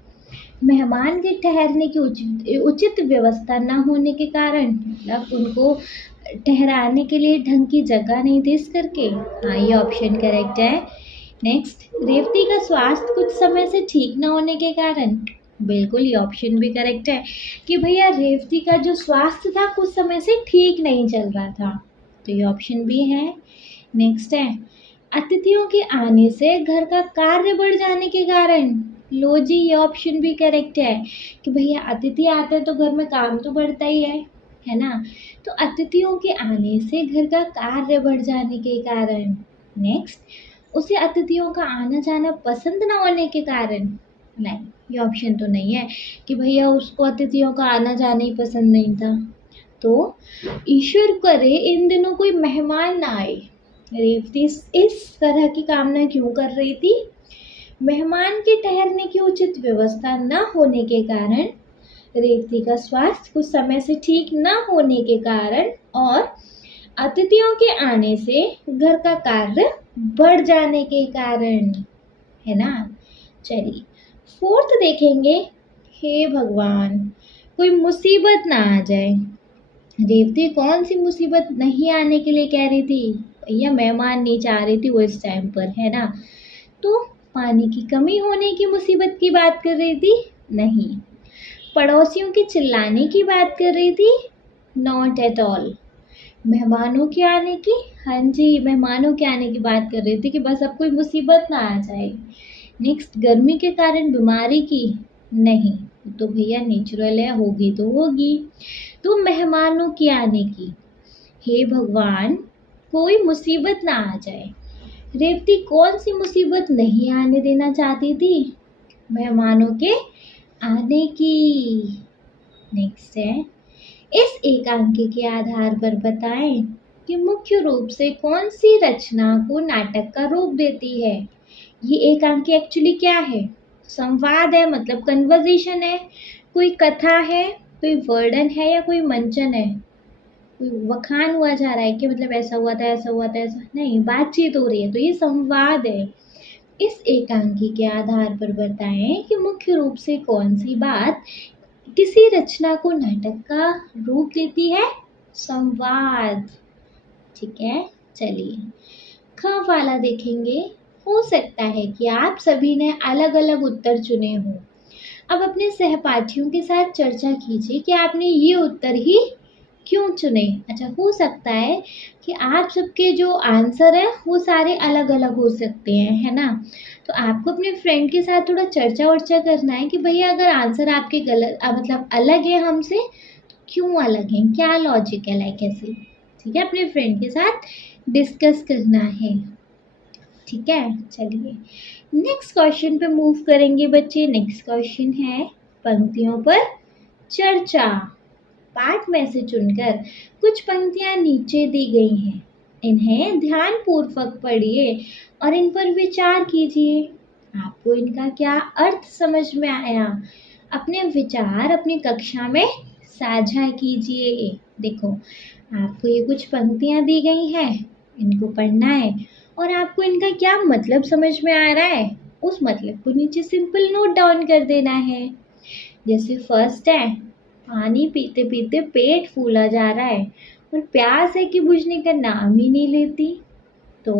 मेहमान के ठहरने की उचित व्यवस्था न होने के कारण, मतलब उनको ठहराने के लिए ढंग की जगह नहीं थी, इस करके। हाँ, ये ऑप्शन करेक्ट है। नेक्स्ट, रेवती का स्वास्थ्य कुछ समय से ठीक न होने के कारण। बिल्कुल, ये ऑप्शन भी करेक्ट है कि भैया रेवती का जो स्वास्थ्य था कुछ समय से ठीक नहीं चल रहा था, तो ये ऑप्शन भी है। नेक्स्ट है, अतिथियों के आने से घर का कार्य बढ़ जाने के कारण। लो जी, ये ऑप्शन भी करेक्ट है कि भैया अतिथि आते हैं तो घर में काम तो बढ़ता ही है ना। तो अतिथियों के आने से घर का कार्य बढ़ जाने के कारण। नेक्स्ट, उसे अतिथियों का आना जाना पसंद ना होने के कारण। नहीं, ये ऑप्शन तो नहीं है कि भैया उसको अतिथियों का आना जाना ही पसंद नहीं था। तो ईश्वर करे इन दिनों कोई मेहमान ना आए। रेवती इस तरह की कामना क्यों कर रही थी? मेहमान के ठहरने की उचित व्यवस्था न होने के कारण, रेवती का स्वास्थ्य कुछ समय से ठीक न होने के कारण, और अतिथियों के आने से घर का कार्य बढ़ जाने के कारण, है ना। चलिए फोर्थ देखेंगे, हे भगवान कोई मुसीबत ना आ जाए। रेवती कौन सी मुसीबत नहीं आने के लिए कह रही थी? भैया मेहमान नहीं चाह रही थी वो इस टाइम पर, है ना। तो पानी की कमी होने की मुसीबत की बात कर रही थी? नहीं। पड़ोसियों के चिल्लाने की बात कर रही थी? Not at all. मेहमानों के आने की? हाँ जी, मेहमानों के आने की बात कर रही थी कि बस अब कोई मुसीबत ना आ जाए। नेक्स्ट, गर्मी के कारण बीमारी की? नहीं, तो भैया नेचुरल है, होगी तो होगी। तो मेहमानों के आने की? हे भगवान, कोई मुसीबत ना आ जाए। रेवती कौन सी मुसीबत नहीं आने देना चाहती थी? मेहमानों के आने की। नेक्स्ट है, इस एकांकी के आधार पर बताएं कि मुख्य रूप से कौन सी रचना को नाटक का रूप देती है। ये एकांकी एक्चुअली क्या है? संवाद है, मतलब कन्वर्सेशन है, कोई कथा है, कोई वर्णन है, या कोई मंचन है? कोई वखान हुआ जा रहा है कि मतलब ऐसा हुआ था, ऐसा हुआ था, ऐसा नहीं, बातचीत हो रही है, तो ये संवाद है। इस एकांकी के आधार पर बताएं कि मुख्य रूप से कौन सी बात किसी रचना को नाटक का रूप देती है? संवाद। ठीक है, चलिए ख वाला देखेंगे। हो सकता है कि आप सभी ने अलग अलग उत्तर चुने हो। अब अपने सहपाठियों के साथ चर्चा कीजिए कि आपने ये उत्तर ही क्यों चुने। अच्छा, हो सकता है कि आप सबके जो आंसर है वो सारे अलग अलग हो सकते हैं, है ना। तो आपको अपने फ्रेंड के साथ थोड़ा चर्चा वर्चा करना है कि भैया अगर आंसर आपके गलत मतलब अलग है हमसे, तो क्यों अलग है, क्या लॉजिक है, लाइक ऐसे। ठीक है, अपने फ्रेंड के साथ डिस्कस करना है। ठीक है, चलिए नेक्स्ट क्वेश्चन पे मूव करेंगे बच्चे। नेक्स्ट क्वेश्चन है पंक्तियों पर चर्चा। पाठ में से चुनकर कुछ पंक्तियां नीचे दी गई हैं, इन्हें ध्यान पूर्वक पढ़िए और इन पर विचार कीजिए। आपको इनका क्या अर्थ समझ में आया? अपने विचार अपनी कक्षा में साझा कीजिए। देखो, आपको ये कुछ पंक्तियां दी गई हैं, इनको पढ़ना है और आपको इनका क्या मतलब समझ में आ रहा है, उस मतलब को नीचे सिंपल नोट डाउन कर देना है। जैसे फर्स्ट है, पानी पीते पीते पेट फूला जा रहा है और प्यास है कि बुझने का नाम ही नहीं लेती। तो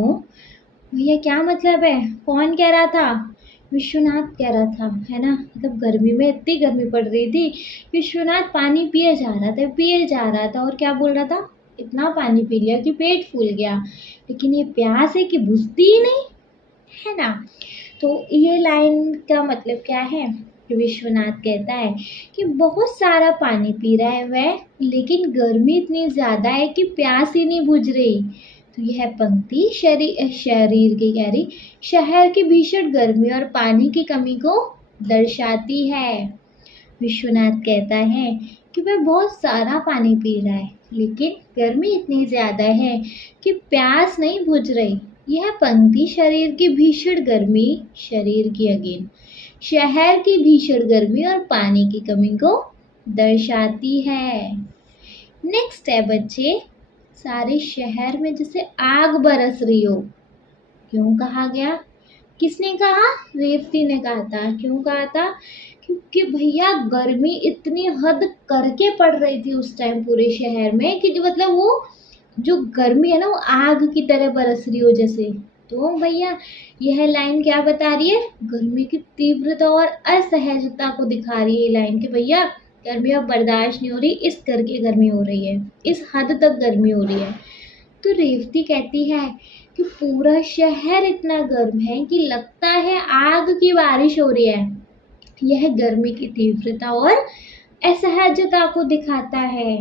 भैया क्या मतलब है, कौन कह रहा था? विश्वनाथ कह रहा था, है ना। मतलब गर्मी में इतनी गर्मी पड़ रही थी, विश्वनाथ पानी पिए जा रहा था, पिए जा रहा था और क्या बोल रहा था? इतना पानी पी लिया कि पेट फूल गया, लेकिन ये प्यास है कि बुझती ही नहीं, है ना। तो ये लाइन का मतलब क्या है कि विश्वनाथ कहता है कि बहुत सारा पानी पी रहा है वह, लेकिन गर्मी इतनी ज़्यादा है कि प्यास ही नहीं बुझ रही। तो यह पंक्ति शरीर की कह रही शहर की भीषण गर्मी और पानी की कमी को दर्शाती है। विश्वनाथ कहता है कि वह बहुत सारा पानी पी रहा है, लेकिन गर्मी इतनी ज़्यादा है कि प्यास नहीं बुझ रही। यह पंक्ति शरीर की भीषण गर्मी, शरीर की अगेन शहर की भीषण गर्मी और पानी की कमी को दर्शाती है। नेक्स्ट है बच्चे, सारे शहर में जैसे आग बरस रही हो। क्यों कहा गया? किसने कहा? रेवती ने कहा था। क्यों कहा था? क्योंकि भैया गर्मी इतनी हद करके पड़ रही थी उस टाइम पूरे शहर में कि जो मतलब वो जो गर्मी है ना वो आग की तरह बरस रही हो जैसे। तो भैया यह लाइन क्या बता रही है? गर्मी की तीव्रता और असहजता को दिखा रही है ये लाइन कि भैया गर्मी अब बर्दाश्त नहीं हो रही, इस करके गर्मी हो रही है, इस हद तक गर्मी हो रही है। तो रेवती कहती है कि पूरा शहर इतना गर्म है कि लगता है आग की बारिश हो रही है। यह गर्मी की तीव्रता और असहजता को दिखाता है।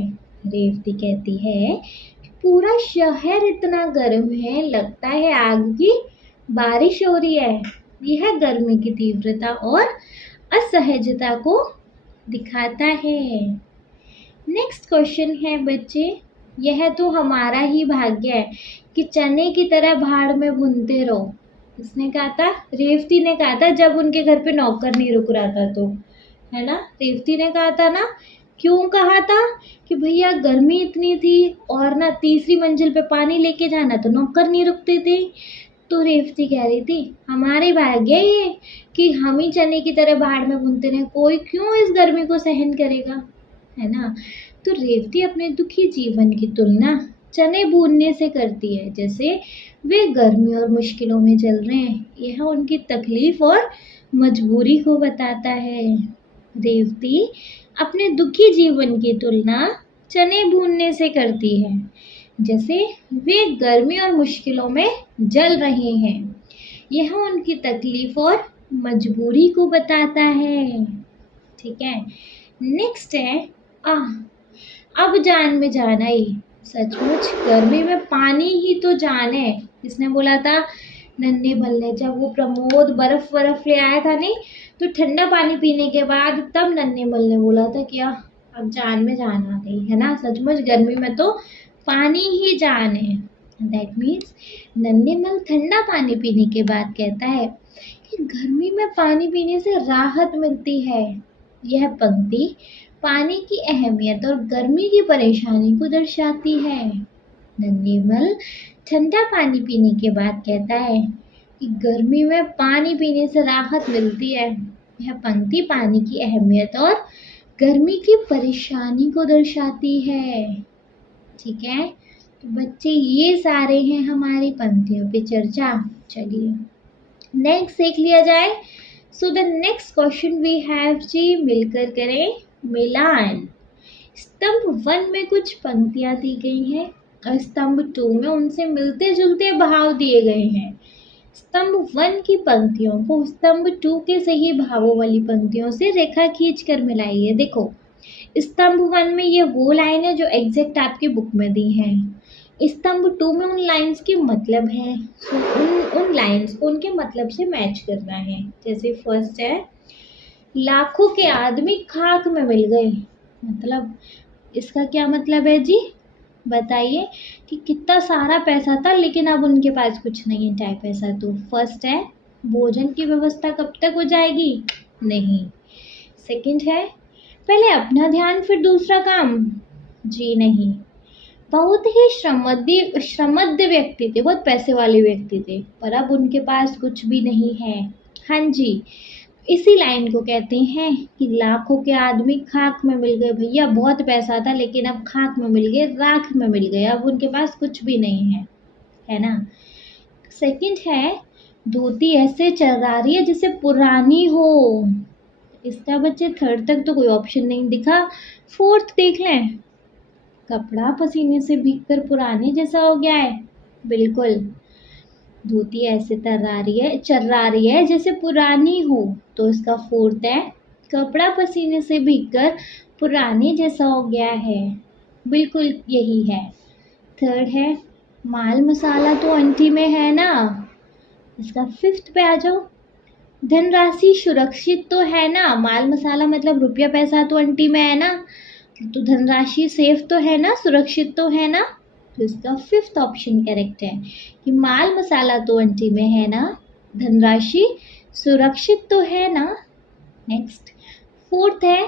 रेवती कहती है कि पूरा शहर इतना गर्म है, लगता है आग की बारिश हो रही है। यह गर्मी की तीव्रता और असहजता को दिखाता है। नेक्स्ट क्वेश्चन है बच्चे, यह तो हमारा ही भाग्य है कि चने की तरह भाड़ में भुनते रहो। किसने कहा था? रेवती ने कहा था, जब उनके घर पे नौकर नहीं रुक रहा था तो, है ना। रेवती ने कहा था ना। क्यों कहा था? कि भैया गर्मी इतनी थी और ना तीसरी मंजिल पे पानी लेके जाना तो नौकर नहीं रुकते थे। तो रेवती कह रही थी हमारे भाग्य है ये कि हम ही चने की तरह भाड़ में भुनते रहे, कोई क्यों इस गर्मी को सहन करेगा, है ना। तो रेवती अपने दुखी जीवन की तुलना चने भूनने से करती है, जैसे वे गर्मी और मुश्किलों में जल रहे हैं। यह उनकी तकलीफ और मजबूरी को बताता है। रेवती अपने दुखी जीवन की तुलना चने भूनने से करती है, जैसे वे गर्मी और मुश्किलों में जल रहे हैं। यह उनकी तकलीफ और मजबूरी को बताता है। ठीक है। नेक्स्ट है आ अब जान में जान आई। सचमुच गर्मी में पानी ही तो जान है। किसने बोला था? नन्हे बल्ले। जब वो प्रमोद बर्फ बर्फ ले आया था नहीं, तो ठंडा पानी पीने के बाद तब नन्हे बल्ले बोला था क्या अब जान में जान आ गई है ना। सचमुच गर्मी में तो पानी ही जान है। दैट मीन्स नन्हे मल ठंडा पानी पीने के बाद कहता है कि गर्मी में पानी पीने से राहत मिलती है। यह पंक्ति पानी की अहमियत और गर्मी की परेशानी को दर्शाती है। नन्हीमल ठंडा पानी पीने के बाद कहता है कि गर्मी में पानी पीने से राहत मिलती है। यह पंक्ति पानी की अहमियत और गर्मी की परेशानी को दर्शाती है। ठीक है, तो बच्चे ये सारे हैं हमारी पंक्तियों पे चर्चा। चलिए नेक्स्ट देख लिया जाए। So the next question we have जी, मिलकर करें मिलान। स्तंभ 1 में कुछ पंक्तियां दी गई हैं और स्तंभ 2 में उनसे मिलते जुलते भाव दिए गए हैं। स्तंभ 1 की पंक्तियों को स्तंभ 2 के सही भावों वाली पंक्तियों से रेखा खींच कर मिलाइए। देखो स्तंभ 1 में ये वो लाइन है जो एग्जैक्ट आपकी बुक में दी है। स्तंभ 2 में उन लाइंस के मतलब है, उन लाइंस को उनके मतलब से मैच करना है। जैसे फर्स्ट है लाखों के आदमी खाक में मिल गए। मतलब इसका क्या मतलब है जी? बताइए कि कितना सारा पैसा था लेकिन अब उनके पास कुछ नहीं है टाइप ऐसा। तो फर्स्ट है भोजन की व्यवस्था कब तक हो जाएगी? नहीं। सेकंड है पहले अपना ध्यान फिर दूसरा काम। जी नहीं। बहुत ही श्रमद्ध व्यक्ति थे, बहुत पैसे वाले व्यक्ति थे, पर अब उनके पास कुछ भी नहीं है। हाँ जी, इसी लाइन को कहते हैं कि लाखों के आदमी खाक में मिल गए। भैया बहुत पैसा था लेकिन अब खाक में मिल गए, राख में मिल गए, अब उनके पास कुछ भी नहीं है ना। सेकंड है धोती ऐसे चर्रा रही है जैसे पुरानी हो। इसका बच्चे थर्ड तक तो कोई ऑप्शन नहीं दिखा। फोर्थ देख लें, कपड़ा पसीने से भीगकर पुराने जैसा हो गया है। बिल्कुल, धोती ऐसे चर्रा रही है जैसे पुरानी हो। तो इसका फोर्थ है कपड़ा पसीने से भीगकर पुराने जैसा हो गया है। बिल्कुल यही है। थर्ड है माल मसाला तो अंटी में है ना। इसका फिफ्थ पे आ जाओ, धनराशि सुरक्षित तो है ना। माल मसाला मतलब रुपया पैसा तो अंटी में है ना, तो धनराशि सेफ तो है ना, सुरक्षित तो है ना। तो इसका फिफ्थ ऑप्शन करेक्ट है कि माल मसाला तो अंटी में है ना, धनराशि सुरक्षित तो है ना। नेक्स्ट फोर्थ है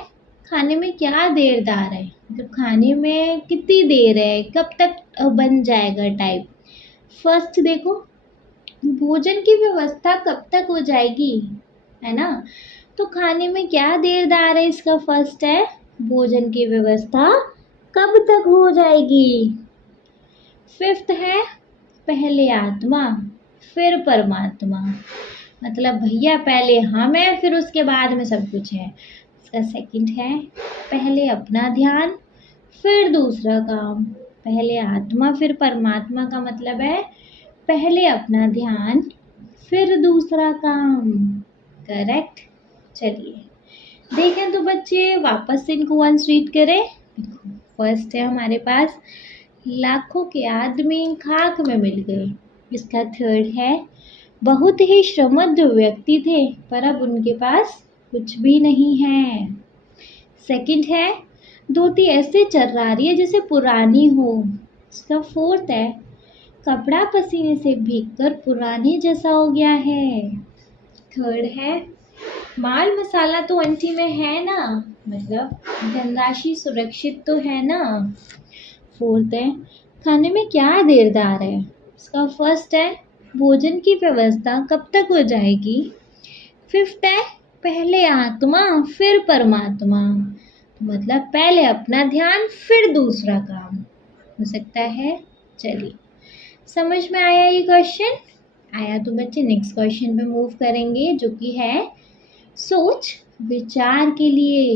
खाने में क्या देरदार है। मतलब खाने में कितनी देर है, कब तक बन जाएगा टाइप। फर्स्ट देखो भोजन की व्यवस्था कब तक हो जाएगी, है ना। तो खाने में क्या देरदार है, इसका फर्स्ट है भोजन की व्यवस्था कब तक हो जाएगी। फिफ्थ है पहले आत्मा फिर परमात्मा। मतलब भैया पहले हम है फिर उसके बाद में सब कुछ है। इसका सेकंड है पहले अपना ध्यान फिर दूसरा काम। पहले आत्मा फिर परमात्मा का मतलब है पहले अपना ध्यान फिर दूसरा काम। करेक्ट। चलिए देखें तो बच्चे वापस से इनको वंस रीड करें। फर्स्ट है हमारे पास लाखों के आदमी खाक में मिल गए। इसका थर्ड है बहुत ही श्रमद्ध व्यक्ति थे पर अब उनके पास कुछ भी नहीं है। सेकंड है धोती ऐसे चर्रा रही है जैसे पुरानी हो। इसका फोर्थ है कपड़ा पसीने से भीगकर पुराने जैसा हो गया है। थर्ड है माल मसाला तो अंटी में है ना, मतलब धनराशि सुरक्षित तो है ना। फोर्थ है खाने में क्या देरदार है। इसका फर्स्ट है भोजन की व्यवस्था कब तक हो जाएगी। फिफ्थ है पहले आत्मा फिर परमात्मा, मतलब पहले अपना ध्यान फिर दूसरा काम हो सकता है। चलिए समझ में आया ये क्वेश्चन? आया तो बच्चे नेक्स्ट क्वेश्चन पे मूव करेंगे जो कि है सोच विचार के लिए।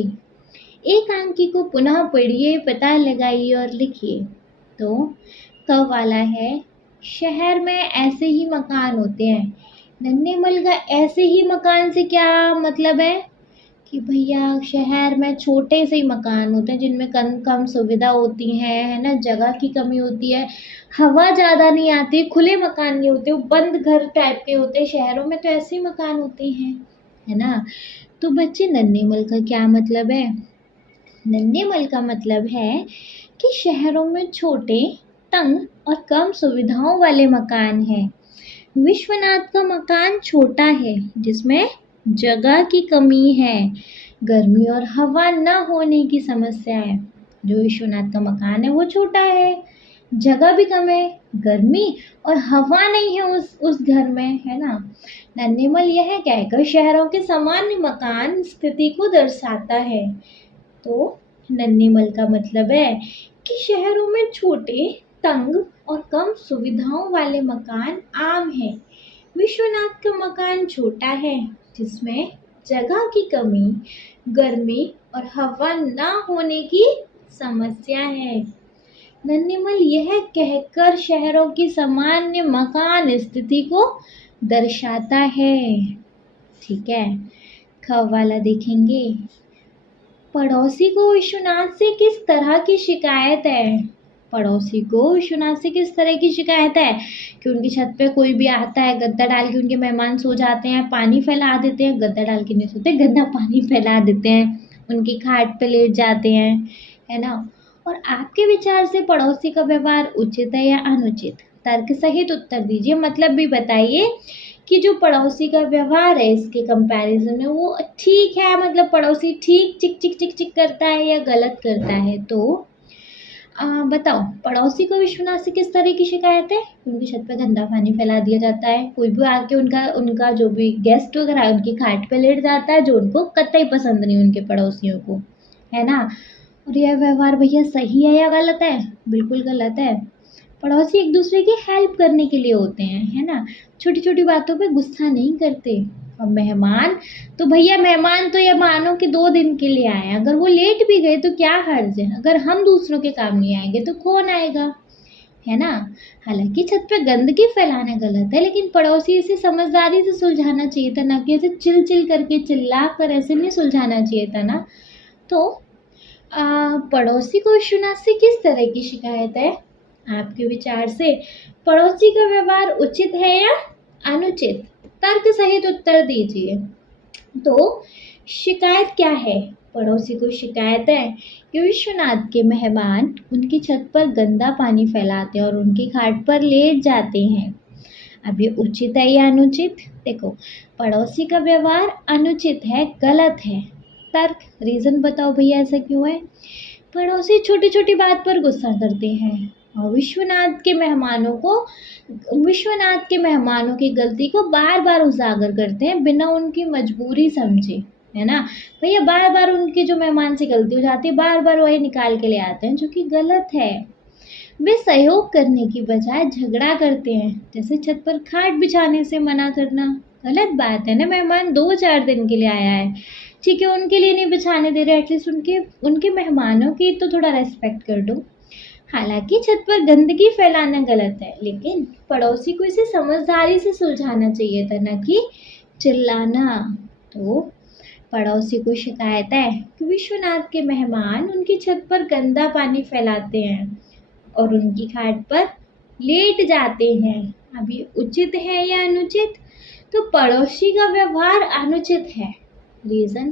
एक अंकी को पुनः पढ़िए, पता लगाइए और लिखिए। तो क वाला है शहर में ऐसे ही मकान होते हैं, नन्हेमल का ऐसे ही मकान से क्या मतलब है कि भैया शहर में छोटे से ही मकान होते हैं जिनमें कम कम सुविधा होती है ना, जगह की कमी होती है, हवा ज़्यादा नहीं आती, खुले मकान नहीं होते, वो बंद घर टाइप के होते हैं। शहरों में तो ऐसे ही मकान होते हैं, है ना। तो बच्चे नन्हेमल का क्या मतलब है? नन्हेमल का मतलब है कि शहरों में छोटे, तंग और कम सुविधाओं वाले मकान हैं। विश्वनाथ का मकान छोटा है जिसमें जगह की कमी है, गर्मी और हवा न होने की समस्या है। जो विश्वनाथ का मकान है वो छोटा है, जगह भी कम है, गर्मी और हवा नहीं है उस घर में, है ना। नन्हेमल यह कहकर शहरों के सामान्य मकान स्थिति को दर्शाता है। तो नन्हेमल का मतलब है कि शहरों में छोटे, तंग और कम सुविधाओं वाले मकान आम हैं। विश्वनाथ का मकान छोटा है जिसमें जगह की कमी, गर्मी और हवा न होने की समस्या है। नन्हेमल यह कहकर शहरों की सामान्य मकान स्थिति को दर्शाता है। ठीक है, ख वाला देखेंगे। पड़ोसी को विश्वनाथ से किस तरह की शिकायत है? पड़ोसी को विश्वनाथ से किस तरह की शिकायत है कि उनकी छत पे कोई भी आता है, गद्दा डाल के उनके मेहमान सो जाते हैं, पानी फैला देते हैं, गद्दा डाल के नहीं सोते, गंदा पानी फैला देते हैं, उनकी खाट पे लेट जाते हैं, है ना। और आपके विचार से पड़ोसी का व्यवहार उचित है या अनुचित? तर्क सहित उत्तर दीजिए, मतलब भी बताइए कि जो पड़ोसी का व्यवहार है इसके कंपैरिजन में वो ठीक है, मतलब पड़ोसी ठीक चिक चिक चिक चिक करता है या गलत करता है। तो बताओ, पड़ोसी को विश्वनाथ से किस तरह की शिकायत है? उनकी छत पे गंदा पानी फैला दिया जाता है, कोई भी आके उनका उनका जो भी गेस्ट वगैरह है उनकी खाट पे लेट जाता है, जो उनको कतई पसंद नहीं उनके पड़ोसियों को, है ना। और यह व्यवहार भैया सही है या गलत है? बिल्कुल गलत है। पड़ोसी एक दूसरे की हेल्प करने के लिए होते हैं, है ना, छोटी छोटी बातों पे गुस्सा नहीं करते। और मेहमान तो भैया, मेहमान तो ये मानो कि 2 दिन के लिए आए, अगर वो लेट भी गए तो क्या हर्ज है, अगर हम दूसरों के काम नहीं आएंगे तो कौन आएगा, है ना। हालांकि छत पे गंदगी फैलाना गलत है, लेकिन पड़ोसी इसे समझदारी से सुलझाना चाहिए था, ना कि ऐसे चिल चिल करके चिल्ला कर ऐसे नहीं सुलझाना चाहिए था ना। तो पड़ोसी को विश्वनाथ से किस तरह की शिकायत है? आपके विचार से पड़ोसी का व्यवहार उचित है या अनुचित? तर्क सहित उत्तर दीजिए। तो शिकायत क्या है? पड़ोसी को शिकायत है कि विश्वनाथ के मेहमान उनकी छत पर गंदा पानी फैलाते हैं और उनकी खाट पर लेट जाते हैं। अब ये उचित है या अनुचित? देखो, पड़ोसी का व्यवहार अनुचित है, गलत है। तर्क, रीजन बताओ भैया ऐसा क्यों है? पड़ोसी छोटी छोटी बात पर गुस्सा करते हैं और विश्वनाथ के मेहमानों की गलती को बार बार उजागर करते हैं बिना उनकी मजबूरी समझे, है ना। भैया बार बार उनके जो मेहमान से गलती हो जाती है, बार बार वही निकाल के ले आते हैं, जो कि गलत है। वे सहयोग करने की बजाय झगड़ा करते हैं, जैसे छत पर खाट बिछाने से मना करना। गलत बात है ना, मेहमान 2-4 दिन के लिए आया है, ठीक है, उनके लिए नहीं बिछाने दे रहे, एटलीस्ट उनके उनके मेहमानों की तो थोड़ा रेस्पेक्ट कर दो। हालांकि छत पर गंदगी फैलाना गलत है, लेकिन पड़ोसी को इसे समझदारी से सुलझाना चाहिए था, न कि चिल्लाना। तो पड़ोसी को शिकायत है कि विश्वनाथ के मेहमान उनकी छत पर गंदा पानी फैलाते हैं और उनकी खाट पर लेट जाते हैं। अब ये उचित है या अनुचित? तो पड़ोसी का व्यवहार अनुचित है। रीजन,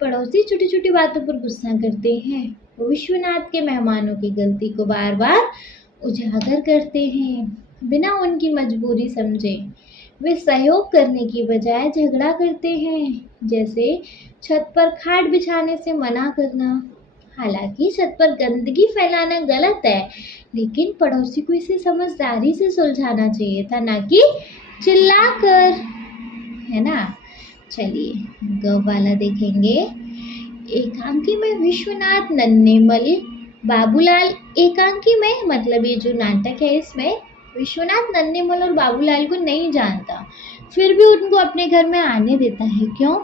पड़ोसी छोटी छोटी बातों पर गुस्सा करते हैं, वो विश्वनाथ के मेहमानों की गलती को बार बार उजागर करते हैं बिना उनकी मजबूरी समझे। वे सहयोग करने की बजाय झगड़ा करते हैं, जैसे छत पर खाट बिछाने से मना करना। हालांकि छत पर गंदगी फैलाना गलत है, लेकिन पड़ोसी को इसे समझदारी से सुलझाना चाहिए था, ना कि चिल्लाकर, है ना। चलिए ग वाला देखेंगे। एकांकी में विश्वनाथ नन्हेमल बाबूलाल, एकांकी में मतलब ये जो नाटक है इसमें विश्वनाथ नन्हेमल और बाबूलाल को नहीं जानता, फिर भी उनको अपने घर में आने देता है। क्यों?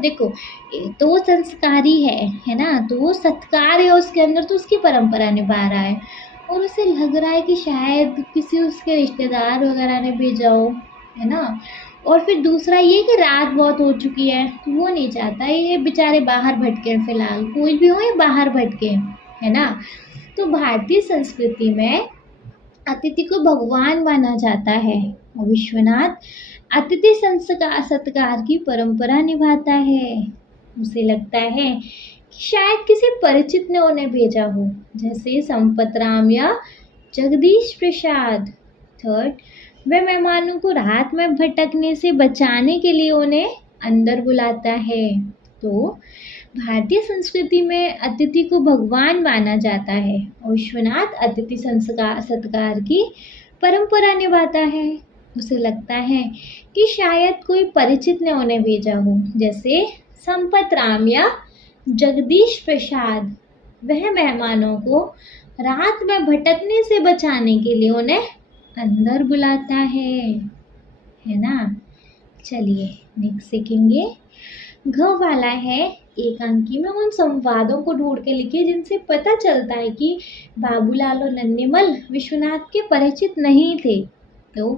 देखो, तो वो संस्कारी है ना, तो वो सत्कार है उसके अंदर, तो उसकी परंपरा निभा रहा है और उसे लग रहा है कि शायद किसी उसके रिश्तेदार वगैरह ने भेजा हो, है ना। और फिर दूसरा ये कि रात बहुत हो चुकी है, तो वो नहीं चाहता ये बेचारे बाहर भटके, फिलहाल कोई भी हो ये बाहर भटके, है ना। तो भारतीय संस्कृति में अतिथि को भगवान माना जाता है और विश्वनाथ अतिथि संस्कार सत्कार की परंपरा निभाता है। उसे लगता है कि शायद किसी परिचित ने उन्हें भेजा हो, जैसे संपत राम या जगदीश प्रसाद। थर्ड, वह मेहमानों को रात में भटकने से बचाने के लिए उन्हें अंदर बुलाता है। तो भारतीय संस्कृति में अतिथि को भगवान माना जाता है और विश्वनाथ अतिथि संस्कार सत्कार की परंपरा निभाता है। उसे लगता है कि शायद कोई परिचित ने उन्हें भेजा हो, जैसे संपत राम या जगदीश प्रसाद। वह मेहमानों को रात में भटकने से बचाने के लिए उन्हें अंदर बुलाता है ना। चलिए नेक्स्ट सीखेंगे। घ वाला है एकांकी में उन संवादों को ढूंढ के लिखिए जिनसे पता चलता है कि बाबूलाल और नन्हेमल विश्वनाथ के परिचित नहीं थे। तो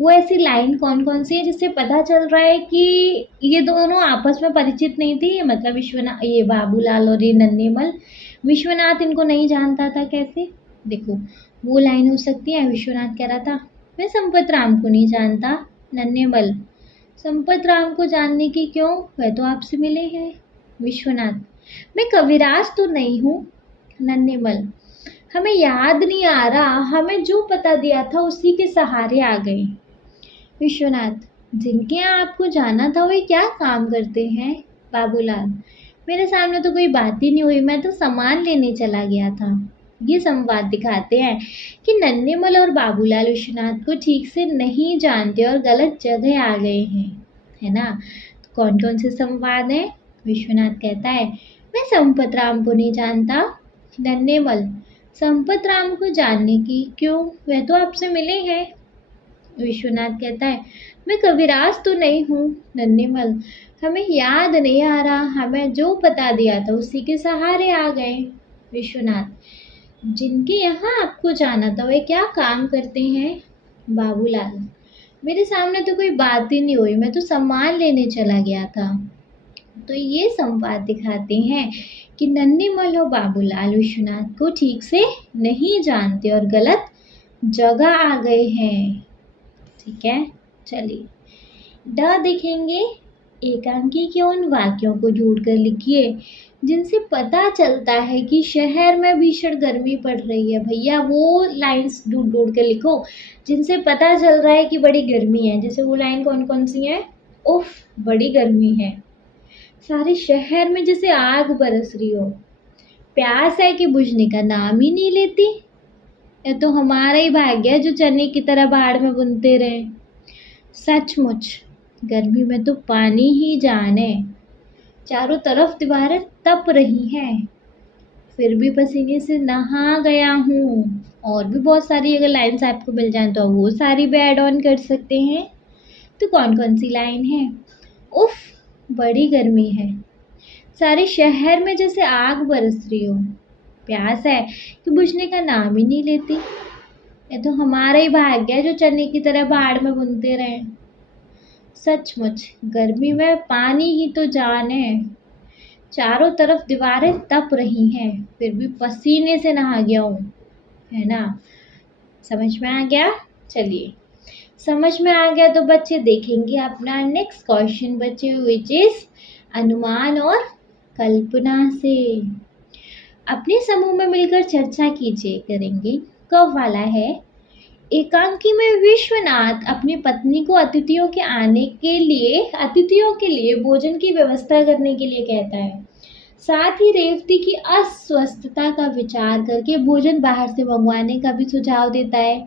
वो ऐसी लाइन कौन कौन सी है जिससे पता चल रहा है कि ये दोनों आपस में परिचित नहीं थे, मतलब विश्वनाथ, ये बाबूलाल और ये नन्हेमल, विश्वनाथ इनको नहीं जानता था। कैसे? देखो, वो लाइन हो सकती है, विश्वनाथ कह रहा था मैं संपत राम को नहीं जानता, नन्हेमल संपत राम को जानने की क्यों, वह तो आपसे मिले हैं। विश्वनाथ, मैं कविराज तो नहीं हूँ। नन्हेमल, हमें याद नहीं आ रहा, हमें जो पता दिया था उसी के सहारे आ गए। विश्वनाथ, जिनके यहाँ आपको जाना था वे क्या काम करते हैं। बाबूलाल, मेरे सामने तो कोई बात ही नहीं हुई, मैं तो सामान लेने चला गया था। ये संवाद दिखाते हैं कि नन्हेमल और बाबूलाल विश्वनाथ को ठीक से नहीं जानते और गलत जगह आ गए हैं, है ना। तो कौन कौन से संवाद हैं? विश्वनाथ कहता है मैं संपत राम को नहीं जानता। नन्हेमल, संपत राम को जानने की क्यों, वह तो आपसे मिले हैं। विश्वनाथ कहता है मैं कविराज तो नहीं हूँ। नन्हेमल, हमें याद नहीं आ रहा, हमें जो पता दिया था उसी के सहारे आ गए। विश्वनाथ, जिनके यहाँ आपको जाना था वे क्या काम करते हैं। बाबूलाल, मेरे सामने तो कोई बात ही नहीं हुई, मैं तो सामान लेने चला गया था। तो ये संवाद दिखाते हैं कि नन्हेमल और बाबूलाल विश्वनाथ को ठीक से नहीं जानते और गलत जगह आ गए हैं। ठीक है, चलिए ड देखेंगे। एकांकी के उन वाक्यों को ढूंढकर लिखिए जिनसे पता चलता है कि शहर में भीषण गर्मी पड़ रही है। भैया वो लाइंस ढूंढ ढूंढ के लिखो जिनसे पता चल रहा है कि बड़ी गर्मी है। जैसे वो लाइन कौन कौन सी है? उफ, बड़ी गर्मी है। सारे शहर में जैसे आग बरस रही हो। प्यास है कि बुझने का नाम ही नहीं लेती। ये तो हमारा ही भाग्य है जो चने की तरह बाढ़ में बुनते रहे। सचमुच गर्मी में तो पानी ही जान है। चारों तरफ दीवारें तप रही हैं, फिर भी पसीने से नहा गया हूँ। और भी बहुत सारी अगर लाइन्स आपको मिल जाएं तो वो सारी भी ऐड ऑन कर सकते हैं। तो कौन कौन सी लाइन है? उफ, बड़ी गर्मी है। सारे शहर में जैसे आग बरस रही हो। प्यास है कि बुझने का नाम ही नहीं लेती। ये तो हमारा ही भाग्य है जो चने की तरह बाढ़ में बुनते रहे। सचमुच गर्मी में पानी ही तो जान है। चारों तरफ दीवारें तप रही हैं, फिर भी पसीने से नहा गया हूँ, है ना। समझ में आ गया? चलिए, समझ में आ गया तो बच्चे देखेंगे अपना नेक्स्ट क्वेश्चन बच्चे, विच इज अनुमान और कल्पना से। अपने समूह में मिलकर चर्चा कीजिए करेंगे। कब वाला है? एकांकी में विश्वनाथ अपनी पत्नी को अतिथियों के लिए भोजन की व्यवस्था करने के लिए कहता है। साथ ही रेवती की अस्वस्थता का विचार करके भोजन बाहर से मंगवाने का भी सुझाव देता है।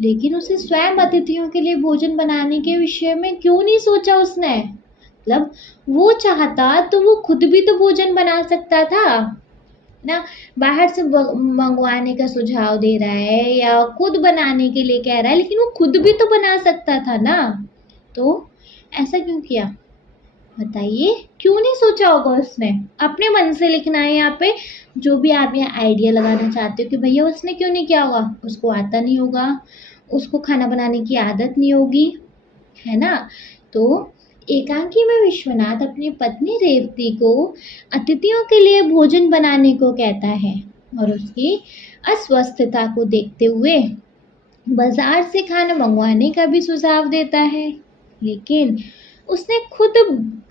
लेकिन उसे स्वयं अतिथियों के लिए भोजन बनाने के विषय में क्यों नहीं सोचा उसने? मतलब वो चाहता तो वो खुद भी तो भोजन बना सकता था ना। बाहर से मंगवाने का सुझाव दे रहा है या खुद बनाने के लिए कह रहा है, लेकिन वो खुद भी तो बना सकता था ना। तो ऐसा क्यों किया बताइए? क्यों नहीं सोचा होगा उसने? अपने मन से लिखना है यहाँ पे। जो भी आप यहाँ आइडिया लगाना चाहते हो कि भैया उसने क्यों नहीं किया होगा, उसको आता नहीं होगा, उसको खाना बनाने की आदत नहीं होगी, है ना। तो एकांकी में विश्वनाथ अपनी पत्नी रेवती को अतिथियों के लिए भोजन बनाने को कहता है और उसकी अस्वस्थता को देखते हुए बाजार से खाना मंगवाने का भी सुझाव देता है। लेकिन उसने खुद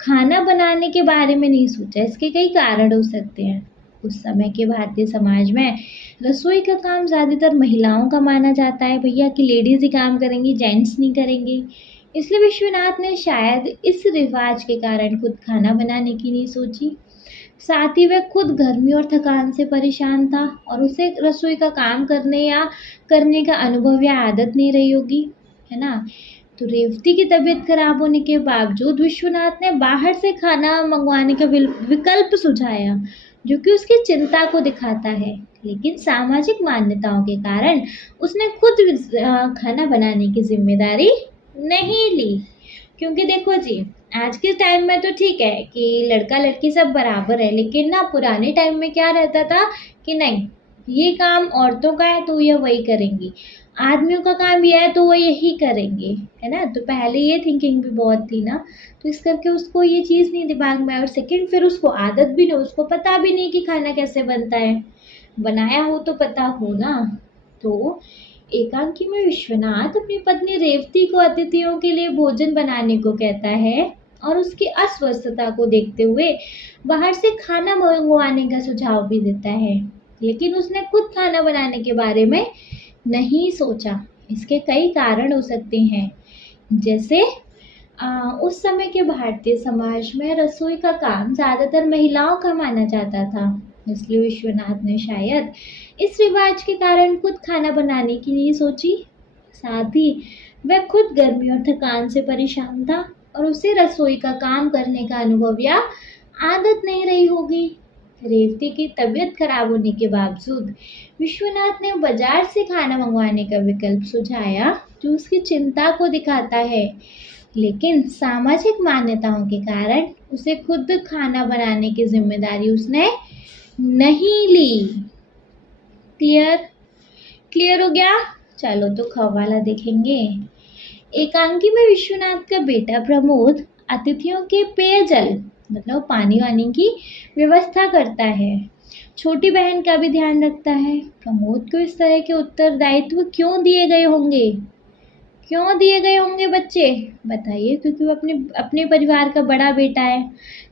खाना बनाने के बारे में नहीं सोचा। इसके कई कारण हो सकते हैं। उस समय के भारतीय समाज में रसोई का काम ज़्यादातर महिलाओं का माना जाता है। भैया कि लेडीज़ ही काम करेंगी, जेंट्स नहीं करेंगे। इसलिए विश्वनाथ ने शायद इस रिवाज के कारण खुद खाना बनाने की नहीं सोची। साथ ही वह खुद गर्मी और थकान से परेशान था और उसे रसोई का काम करने का अनुभव या आदत नहीं रही होगी, है ना। तो रेवती की तबीयत खराब होने के बावजूद विश्वनाथ ने बाहर से खाना मंगवाने का विकल्प सुझाया, जो कि उसकी चिंता को दिखाता है। लेकिन सामाजिक मान्यताओं के कारण उसने खुद खाना बनाने की जिम्मेदारी नहीं ली। क्योंकि देखो जी, आज के टाइम में तो ठीक है कि लड़का लड़की सब बराबर है, लेकिन ना पुराने टाइम में क्या रहता था कि नहीं, ये काम औरतों का है तो ये वही करेंगी, आदमियों का काम ये है तो वो यही करेंगे, है ना। तो पहले ये थिंकिंग भी बहुत थी ना, तो इस करके उसको ये चीज़ नहीं दिमाग में। और सेकंड, फिर उसको आदत भी नहीं, उसको पता भी नहीं कि खाना कैसे बनता है। बनाया हो तो पता हो ना। तो एकांकी में विश्वनाथ अपनी पत्नी रेवती को अतिथियों के लिए भोजन बनाने को कहता है और उसकी अस्वस्थता को देखते हुए बाहर से खाना मंगवाने का सुझाव भी देता है। लेकिन उसने खुद खाना बनाने के बारे में नहीं सोचा। इसके कई कारण हो सकते हैं, जैसे उस समय के भारतीय समाज में रसोई का काम ज़्यादातर महिलाओं का माना जाता था। इसलिए विश्वनाथ ने शायद इस रिवाज के कारण खुद खाना बनाने की नहीं सोची। साथ ही वह खुद गर्मी और थकान से परेशान था और उसे रसोई का काम करने का अनुभव या आदत नहीं रही होगी। रेवती की तबीयत खराब होने के बावजूद विश्वनाथ ने बाजार से खाना मंगवाने का विकल्प सुझाया, जो उसकी चिंता को दिखाता है। लेकिन सामाजिक मान्यताओं के कारण उसे खुद खाना बनाने की जिम्मेदारी उसने नहीं ली। क्लियर क्लियर हो गया। चलो तो ख वाला देखेंगे। एकांकी में विश्वनाथ का बेटा प्रमोद अतिथियों के पेयजल मतलब पानी वानी की व्यवस्था करता है। छोटी बहन का भी ध्यान रखता है। प्रमोद को इस तरह के उत्तरदायित्व क्यों दिए गए होंगे? क्यों दिए गए होंगे बच्चे, बताइए। क्योंकि वो अपने अपने परिवार का बड़ा बेटा है,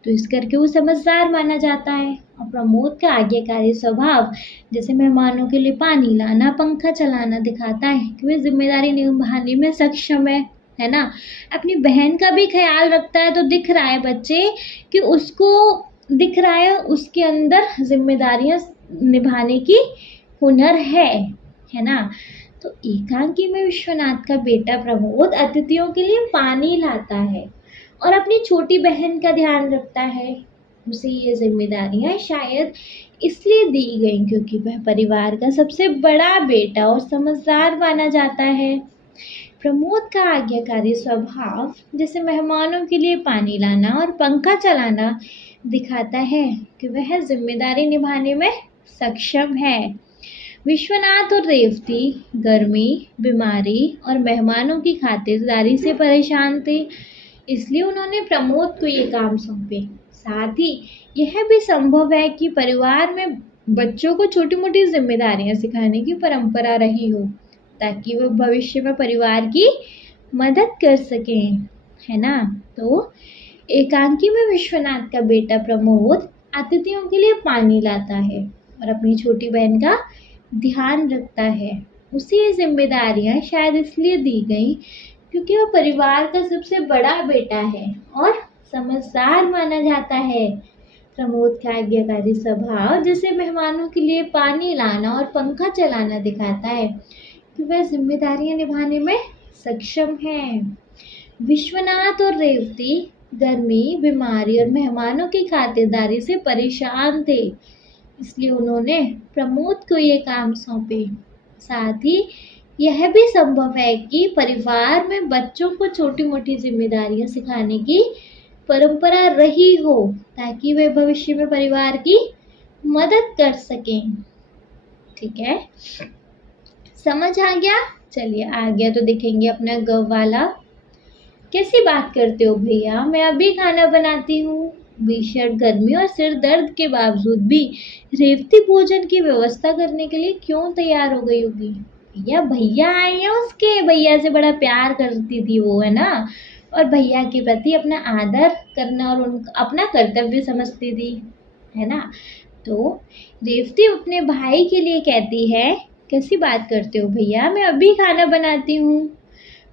तो इस करके वो समझदार माना जाता है। और प्रमोद का आज्ञाकारी स्वभाव, जैसे मेहमानों के लिए पानी लाना, पंखा चलाना, दिखाता है कि वह जिम्मेदारी निभाने में सक्षम है ना। अपनी बहन का भी ख्याल रखता है। तो दिख रहा है बच्चे कि उसको दिख रहा है उसके अंदर जिम्मेदारियां निभाने की हुनर है ना। तो एकांकी में विश्वनाथ का बेटा प्रमोद अतिथियों के लिए पानी लाता है और अपनी छोटी बहन का ध्यान रखता है। उसे ये जिम्मेदारियां शायद इसलिए दी गई क्योंकि वह परिवार का सबसे बड़ा बेटा और समझदार माना जाता है। प्रमोद का आज्ञाकारी स्वभाव, जैसे मेहमानों के लिए पानी लाना और पंखा चलाना, दिखाता है कि वह जिम्मेदारी निभाने में सक्षम है। विश्वनाथ और रेवती गर्मी, बीमारी और मेहमानों की खातिरदारी से परेशान थे, इसलिए उन्होंने प्रमोद को ये काम सौंपे। साथ ही यह भी संभव है कि परिवार में बच्चों को छोटी मोटी जिम्मेदारियां सिखाने की परंपरा रही हो, ताकि वह भविष्य में परिवार की मदद कर सकें, है ना। तो एकांकी में विश्वनाथ का बेटा प्रमोद अतिथियों के लिए पानी लाता है और अपनी छोटी बहन का ध्यान रखता है। उसे ये जिम्मेदारियां शायद इसलिए दी गई क्योंकि वह परिवार का सबसे बड़ा बेटा है और समझदार माना जाता है। प्रमोद का आज्ञाकारी स्वभाव, जैसे मेहमानों के लिए पानी लाना और पंखा चलाना, दिखाता है कि वह जिम्मेदारियां निभाने में सक्षम है। विश्वनाथ और रेवती गर्मी, बीमारी और मेहमानों की खातिरदारी से परेशान थे, इसलिए उन्होंने प्रमोद को ये काम सौंपे। साथ ही यह भी संभव है कि परिवार में बच्चों को छोटी मोटी जिम्मेदारियां सिखाने की परंपरा रही हो, ताकि वे भविष्य में परिवार की मदद कर सकें। ठीक है, समझ आ गया। चलिए आ गया तो देखेंगे अपना ग वाला। कैसी बात करते हो भैया, मैं अभी खाना बनाती हूँ। भीषण गर्मी और सिर दर्द के बावजूद भी रेवती भोजन की व्यवस्था करने के लिए क्यों तैयार हो गई होगी? भैया भैया आए हैं उसके, भैया से बड़ा प्यार करती थी वो, है ना? और भैया के प्रति अपना आदर करना और उनका अपना कर्तव्य समझती थी, है ना? तो रेवती अपने भाई के लिए कहती है, कैसी बात करते हो भैया, मैं अभी खाना बनाती हूँ।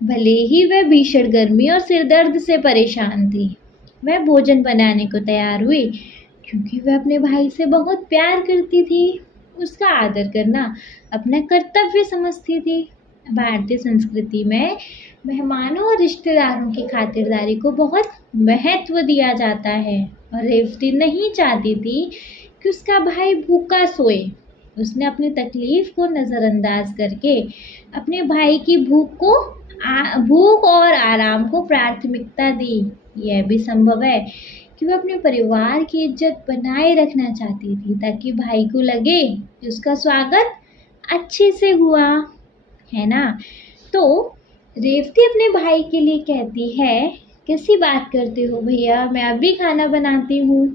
भले ही वह भीषण गर्मी और सिर दर्द से परेशान थी, वह भोजन बनाने को तैयार हुई क्योंकि वह अपने भाई से बहुत प्यार करती थी। उसका आदर करना अपना कर्तव्य समझती थी। भारतीय संस्कृति में मेहमानों और रिश्तेदारों की खातिरदारी को बहुत महत्व दिया जाता है और रेवती नहीं चाहती थी कि उसका भाई भूखा सोए। उसने अपनी तकलीफ को नज़रअंदाज करके अपने भाई की भूख और आराम को प्राथमिकता दी। यह भी संभव है कि वह अपने परिवार की इज्जत बनाए रखना चाहती थी ताकि भाई को लगे कि उसका स्वागत अच्छे से हुआ, है ना? तो रेवती अपने भाई के लिए कहती है, कैसी बात करते हो भैया, मैं अभी खाना बनाती हूँ।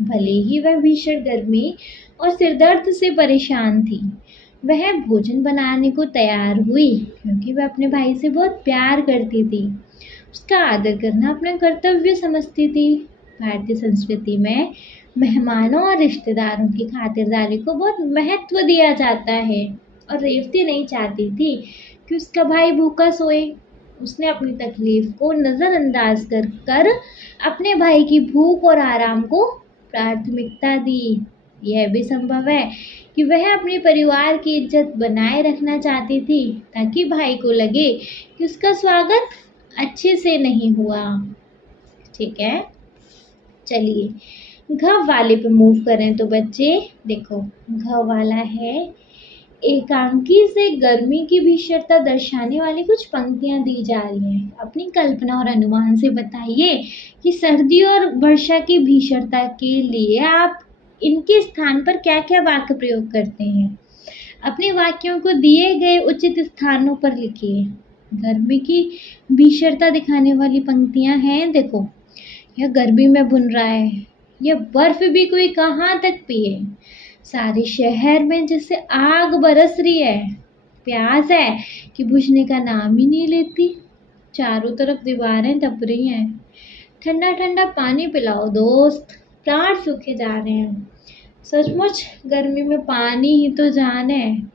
भले ही वह भीषण गर्मी और सिरदर्द से परेशान थी, वह भोजन बनाने को तैयार हुई क्योंकि वह अपने भाई से बहुत प्यार करती थी। उसका आदर करना अपना कर्तव्य समझती थी। भारतीय संस्कृति में मेहमानों और रिश्तेदारों की खातिरदारी को बहुत महत्व दिया जाता है और रेवती नहीं चाहती थी कि उसका भाई भूखा सोए। उसने अपनी तकलीफ को नज़रअंदाज कर अपने भाई की भूख और आराम को प्राथमिकता दी। यह भी संभव है कि वह अपने परिवार की इज्जत बनाए रखना चाहती थी ताकि भाई को लगे कि उसका स्वागत अच्छे से नहीं हुआ। ठीक है, चलिए घ वाले पे मूव करें तो बच्चे देखो, घ वाला है, एकांकी से गर्मी की भीषणता दर्शाने वाली कुछ पंक्तियां दी जा रही हैं। अपनी कल्पना और अनुमान से बताइए कि सर्दी और वर्षा की भीषणता के लिए आप इनके स्थान पर क्या क्या वाक्य प्रयोग करते हैं। अपने वाक्यों को दिए गए उचित स्थानों पर लिखिए। गर्मी की भीषणता दिखाने वाली पंक्तियां हैं, देखो, यह गर्मी में बुन रहा है, यह बर्फ भी कोई कहाँ तक पिए, सारे शहर में जैसे आग बरस रही है, प्यास है कि बुझने का नाम ही नहीं लेती, चारों तरफ दीवारें तप रही हैं, ठंडा ठंडा पानी पिलाओ दोस्त, प्राण सूखे जा रहे हैं, सचमुच गर्मी में पानी ही तो जान है,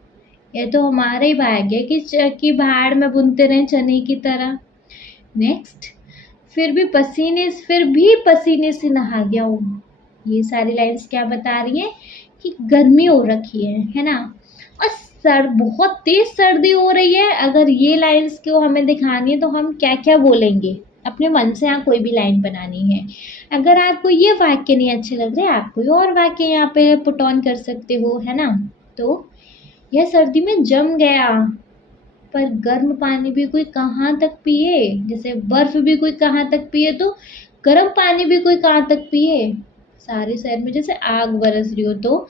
यह तो हमारा ही भाग्य है कि भाड़ में बुनते रहे चने की तरह। नेक्स्ट, फिर भी पसीने से नहा गया हूँ। ये सारी लाइन्स क्या बता रही हैं कि गर्मी हो रखी है ना? और बहुत तेज सर्दी हो रही है। अगर ये लाइन्स को हमें दिखानी है तो हम क्या क्या बोलेंगे? अपने मन से यहाँ कोई भी लाइन बनानी है। अगर आपको ये वाक्य नहीं अच्छे लग रहे, आप कोई और वाक्य यहाँ पे पुट ऑन कर सकते हो, है ना? तो यह सर्दी में जम गया, पर गर्म पानी भी कोई कहाँ तक पिए, जैसे बर्फ भी कोई कहाँ तक पिए, तो गर्म पानी भी कोई कहाँ तक पिए। सारे शहर में जैसे आग बरस रही हो, तो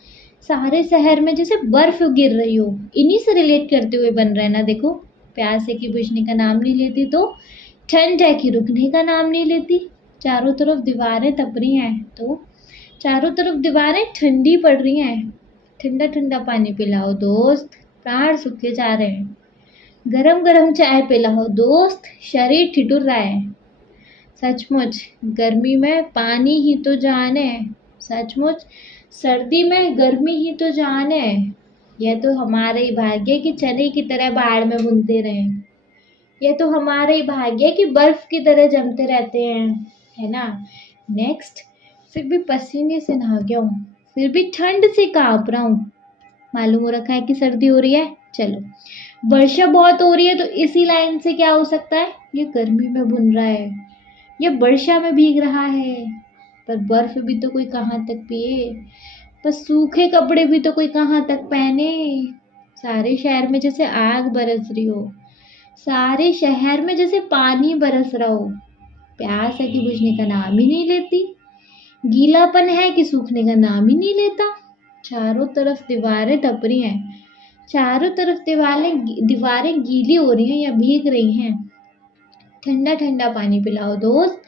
सारे शहर में जैसे बर्फ गिर रही हो, इन्हीं से रिलेट करते हुए बन रहा है ना। देखो, प्यास है कि बुझने का नाम नहीं लेती, तो ठंड है कि रुकने का नाम नहीं लेती, चारों तरफ दीवारें तप रही हैं, तो चारों तरफ दीवारें ठंडी पड़ रही हैं, ठंडा ठंडा पानी पिलाओ दोस्त, प्राण सूखे जा रहे हैं, गरम गरम चाय पिलाओ दोस्त, शरीर ठिठुर रहा है, सचमुच गर्मी में पानी ही तो जान है, सचमुच सर्दी में गर्मी ही तो जान है, यह तो हमारे ही भाग्य कि चने की तरह बाढ़ में बुनते रहें, यह तो हमारे ही भाग्य कि बर्फ की तरह जमते रहते हैं, है ना? नेक्स्ट, फिर भी पसीने से नहा गया हूँ, फिर भी ठंड से काँप रहा हूँ। मालूम हो रखा है कि सर्दी हो रही है। चलो, वर्षा बहुत हो रही है, तो इसी लाइन से क्या हो सकता है? ये गर्मी में बुन रहा है, ये वर्षा में भीग रहा है, पर बर्फ भी तो कोई कहाँ तक पिए, पर सूखे कपड़े भी तो कोई कहाँ तक पहने। सारे शहर में जैसे आग बरस रही हो, सारे शहर में जैसे पानी बरस रहा हो, प्यास है कि बुझने का नाम ही नहीं लेती, गीलापन है कि सूखने का नाम ही नहीं लेता, चारों तरफ दीवारें तप रही हैं, चारों तरफ दीवारें गीली हो रही हैं या भीग रही हैं, ठंडा ठंडा पानी पिलाओ दोस्त,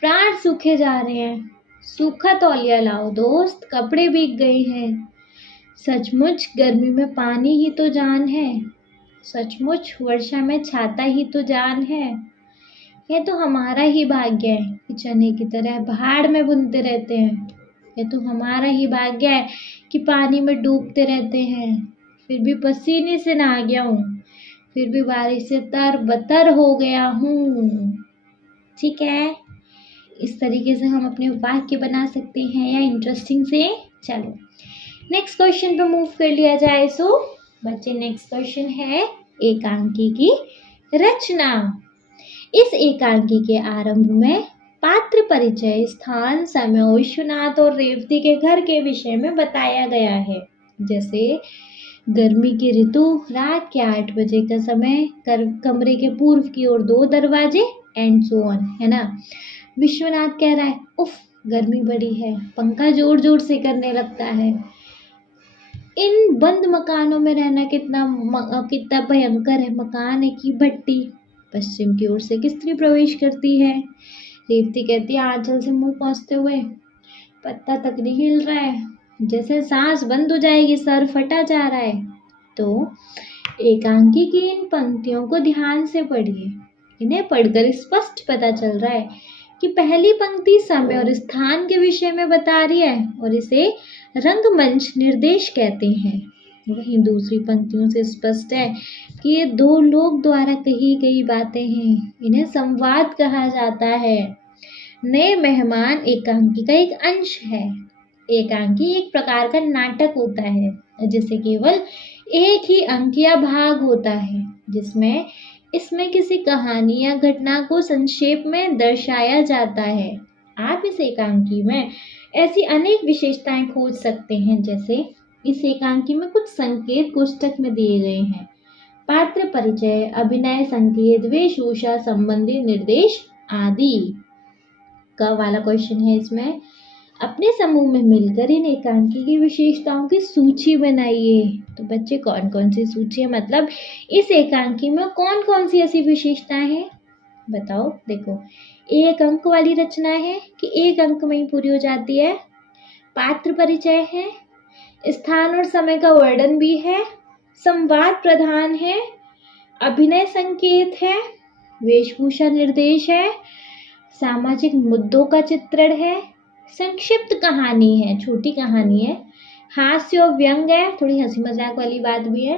प्राण सूखे जा रहे हैं। सूखा तौलिया लाओ दोस्त, कपड़े भीग गए हैं। सचमुच गर्मी में पानी ही तो जान है। सचमुच वर्षा में छाता ही तो जान है। यह तो हमारा ही भाग्य है कि चने की तरह भाड़ में बुनते रहते हैं। यह तो हमारा ही भाग्य है कि पानी में डूबते रहते हैं। फिर भी पसीने से नहा गया हूँ, फिर भी बारिश से तरबतर हो गया हूँ। ठीक है, इस तरीके से हम अपने वाक्य बना सकते हैं या इंटरेस्टिंग से। चलो नेक्स्ट क्वेश्चन पे मूव कर लिया जाए। सो बच्चे, नेक्स्ट क्वेश्चन है एकांकी की रचना। इस एकांकी के आरंभ में पात्र परिचय, स्थान, समय विश्वनाथ और रेवती के घर के विषय में बताया गया है। जैसे गर्मी की ऋतु, रात के 8 बजे का समय, कमरे के पूर्व की ओर 2 दरवाजे एंड सो ऑन, है ना। विश्वनाथ कह रहा है उफ गर्मी बड़ी है, पंखा जोर जोर से करने लगता है। इन बंद मकानों में रहना कितना भयंकर है। मकान है कि भट्टी। पश्चिम की ओर से एक स्त्री प्रवेश करती है। रेवती कहती है आंचल से मुंह पोंछते हुए, पत्ता तक नहीं हिल रहा है, जैसे सांस बंद हो जाएगी, सर फटा जा रहा है। तो एकांकी की इन पंक्तियों को ध्यान से पढ़िए। इन्हें पढ़कर स्पष्ट पता चल रहा है कि पहली पंक्ति समय और स्थान के विषय में बता रही है और इसे रंगमंच निर्देश कहते हैं। वहीं दूसरी पंक्तियों से स्पष्ट है कि ये 2 लोग द्वारा कही गई बातें हैं। इन्हें संवाद कहा जाता है। नए मेहमान एकांकी का एक अंश है। एकांकी एक प्रकार का नाटक होता है जिसे केवल एक ही अंक या भाग होता है, जिसमें इसमें किसी कहानी या घटना को संक्षेप में दर्शाया जाता है। आप इस एकांकी में ऐसी अनेक विशेषताएं खोज सकते हैं। जैसे इस एकांकी में कुछ संकेत कोष्ठक में दिए गए हैं। पात्र परिचय, अभिनय संकेत, वेशभूषा संबंधी निर्देश आदि। का वाला क्वेश्चन है इसमें, अपने समूह में मिलकर इन एकांकी की विशेषताओं की सूची बनाइए। तो बच्चे कौन कौन सी सूची है, मतलब इस एकांकी में कौन कौन सी ऐसी विशेषताएं हैं बताओ। देखो, 1 अंक वाली रचना है कि 1 अंक में ही पूरी हो जाती है। पात्र परिचय है, स्थान और समय का वर्णन भी है, संवाद प्रधान है, अभिनय संकेत है, वेशभूषा निर्देश है, सामाजिक मुद्दों का चित्रण है, संक्षिप्त कहानी है, छोटी कहानी है, हास्य और व्यंग है, थोड़ी हंसी मजाक वाली बात भी है,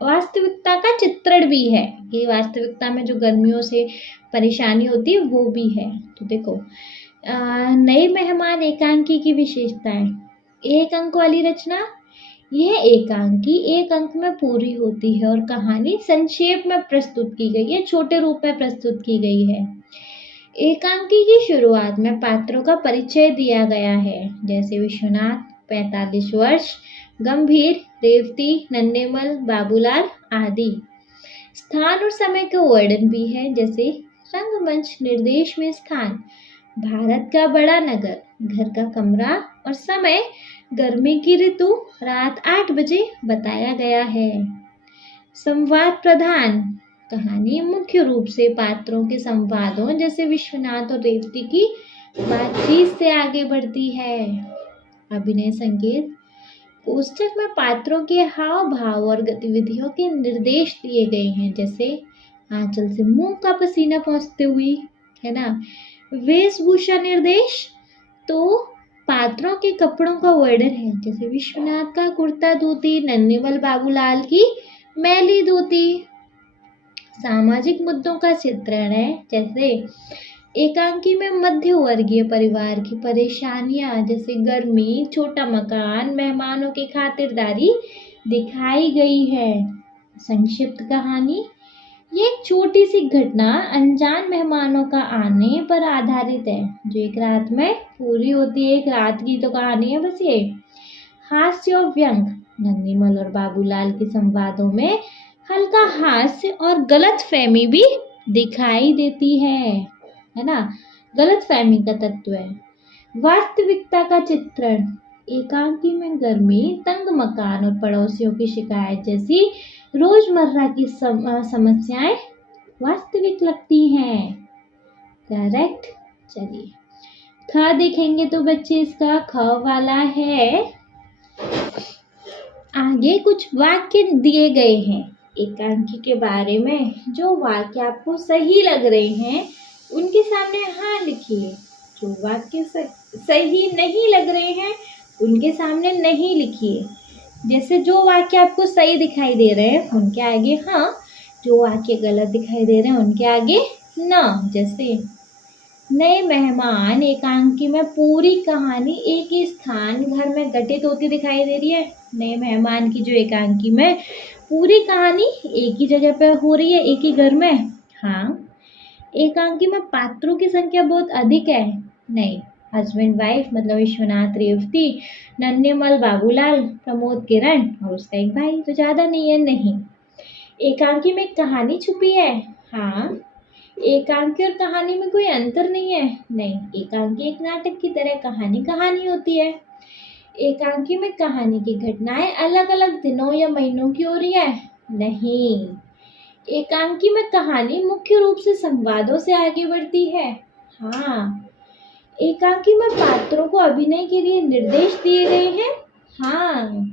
वास्तविकता का चित्रण भी है कि वास्तविकता में जो गर्मियों से परेशानी होती है वो भी है। तो देखो, नए मेहमान एकांकी की विशेषताएं। 1 अंक वाली रचना, यह एकांकी 1 अंक में पूरी होती है और कहानी संक्षेप में प्रस्तुत की गई है, छोटे रूप में प्रस्तुत की गई है। एकांकी की शुरुआत में पात्रों का परिचय दिया गया है। जैसे विश्वनाथ 45 वर्ष, गंभीर, रेवती, नन्हेमल, बाबूलाल आदि। स्थान और समय का वर्णन भी है। जैसे रंगमंच निर्देश में स्थान, भारत का बड़ा नगर, घर का कमरा और समय गर्मी की ऋतु, रात 8 बजे बताया गया है। संवाद प्रधान, कहानी मुख्य रूप से पात्रों के संवादों जैसे विश्वनाथ और रेवती की बातचीत से आगे बढ़ती है। अभिनय संकेत, कोष्ठक में पात्रों के हाव भाव और गतिविधियों के निर्देश दिए गए हैं। जैसे आंचल से मुंह का पसीना पहुंचते हुए, है ना। वेशभूषा निर्देश, तो पात्रों के कपड़ों का वर्णन है। जैसे विश्वनाथ का कुर्ता धोती, नन्हेमल बाबूलाल की मैली धोती। सामाजिक मुद्दों का चित्रण है। जैसे एकांकी में मध्य वर्गीय परिवार की परेशानियां, जैसे गर्मी, छोटा मकान, मेहमानों की खातिरदारी दिखाई गई है। संक्षिप्त कहानी, ये एक छोटी सी घटना अनजान मेहमानों का आने पर आधारित है, जो एक रात में पूरी होती है। एक रात की तो कहानी है बस ये। हास्य और व्यंग, नन्हेमल और बाबूलाल के संवादों में हल्का हास्य और गलतफहमी भी दिखाई देती है ना। गलतफहमी का तत्व है। वास्तविकता का चित्रण, एकांकी में गर्मी, तंग मकान और पड़ोसियों की शिकायत जैसी रोजमर्रा की समस्याएं वास्तविक लगती हैं। करेक्ट। चलिए ख देखेंगे तो बच्चे इसका ख वाला है, आगे कुछ वाक्य दिए गए हैं एकांकी के बारे में। जो वाक्य आपको सही लग रहे हैं उनके सामने हाँ लिखिए, जो वाक्य सही नहीं लग रहे हैं उनके सामने नहीं लिखिए। जैसे जो वाक्य आपको सही दिखाई दे रहे हैं उनके आगे हाँ, जो वाक्य गलत दिखाई दे रहे हैं उनके आगे ना। जैसे नए मेहमान एकांकी में पूरी कहानी एक ही स्थान घर में घटित होती दिखाई दे रही है। नए मेहमान की जो एकांकी में पूरी कहानी एक ही जगह पर हो रही है, एक ही घर में। हाँ। एकांकी में पात्रों की संख्या बहुत अधिक है। नहीं। हस्बैंड वाइफ मतलब विश्वनाथ रेवती, नन्हेमल बाबूलाल, प्रमोद किरण और उसका एक भाई, तो ज़्यादा नहीं है। नहीं। एकांकी में कहानी छुपी है। हाँ। एकांकी और कहानी में कोई अंतर नहीं है। नहीं। एकांकी एक नाटक की तरह, कहानी कहानी होती है। एकांकी में कहानी की घटनाएं अलग अलग दिनों या महीनों की हो रही है। नहीं। एकांकी में कहानी मुख्य रूप से संवादों से आगे बढ़ती है। हाँ। एकांकी में पात्रों को अभिनय के लिए निर्देश दिए गए हैं। हाँ।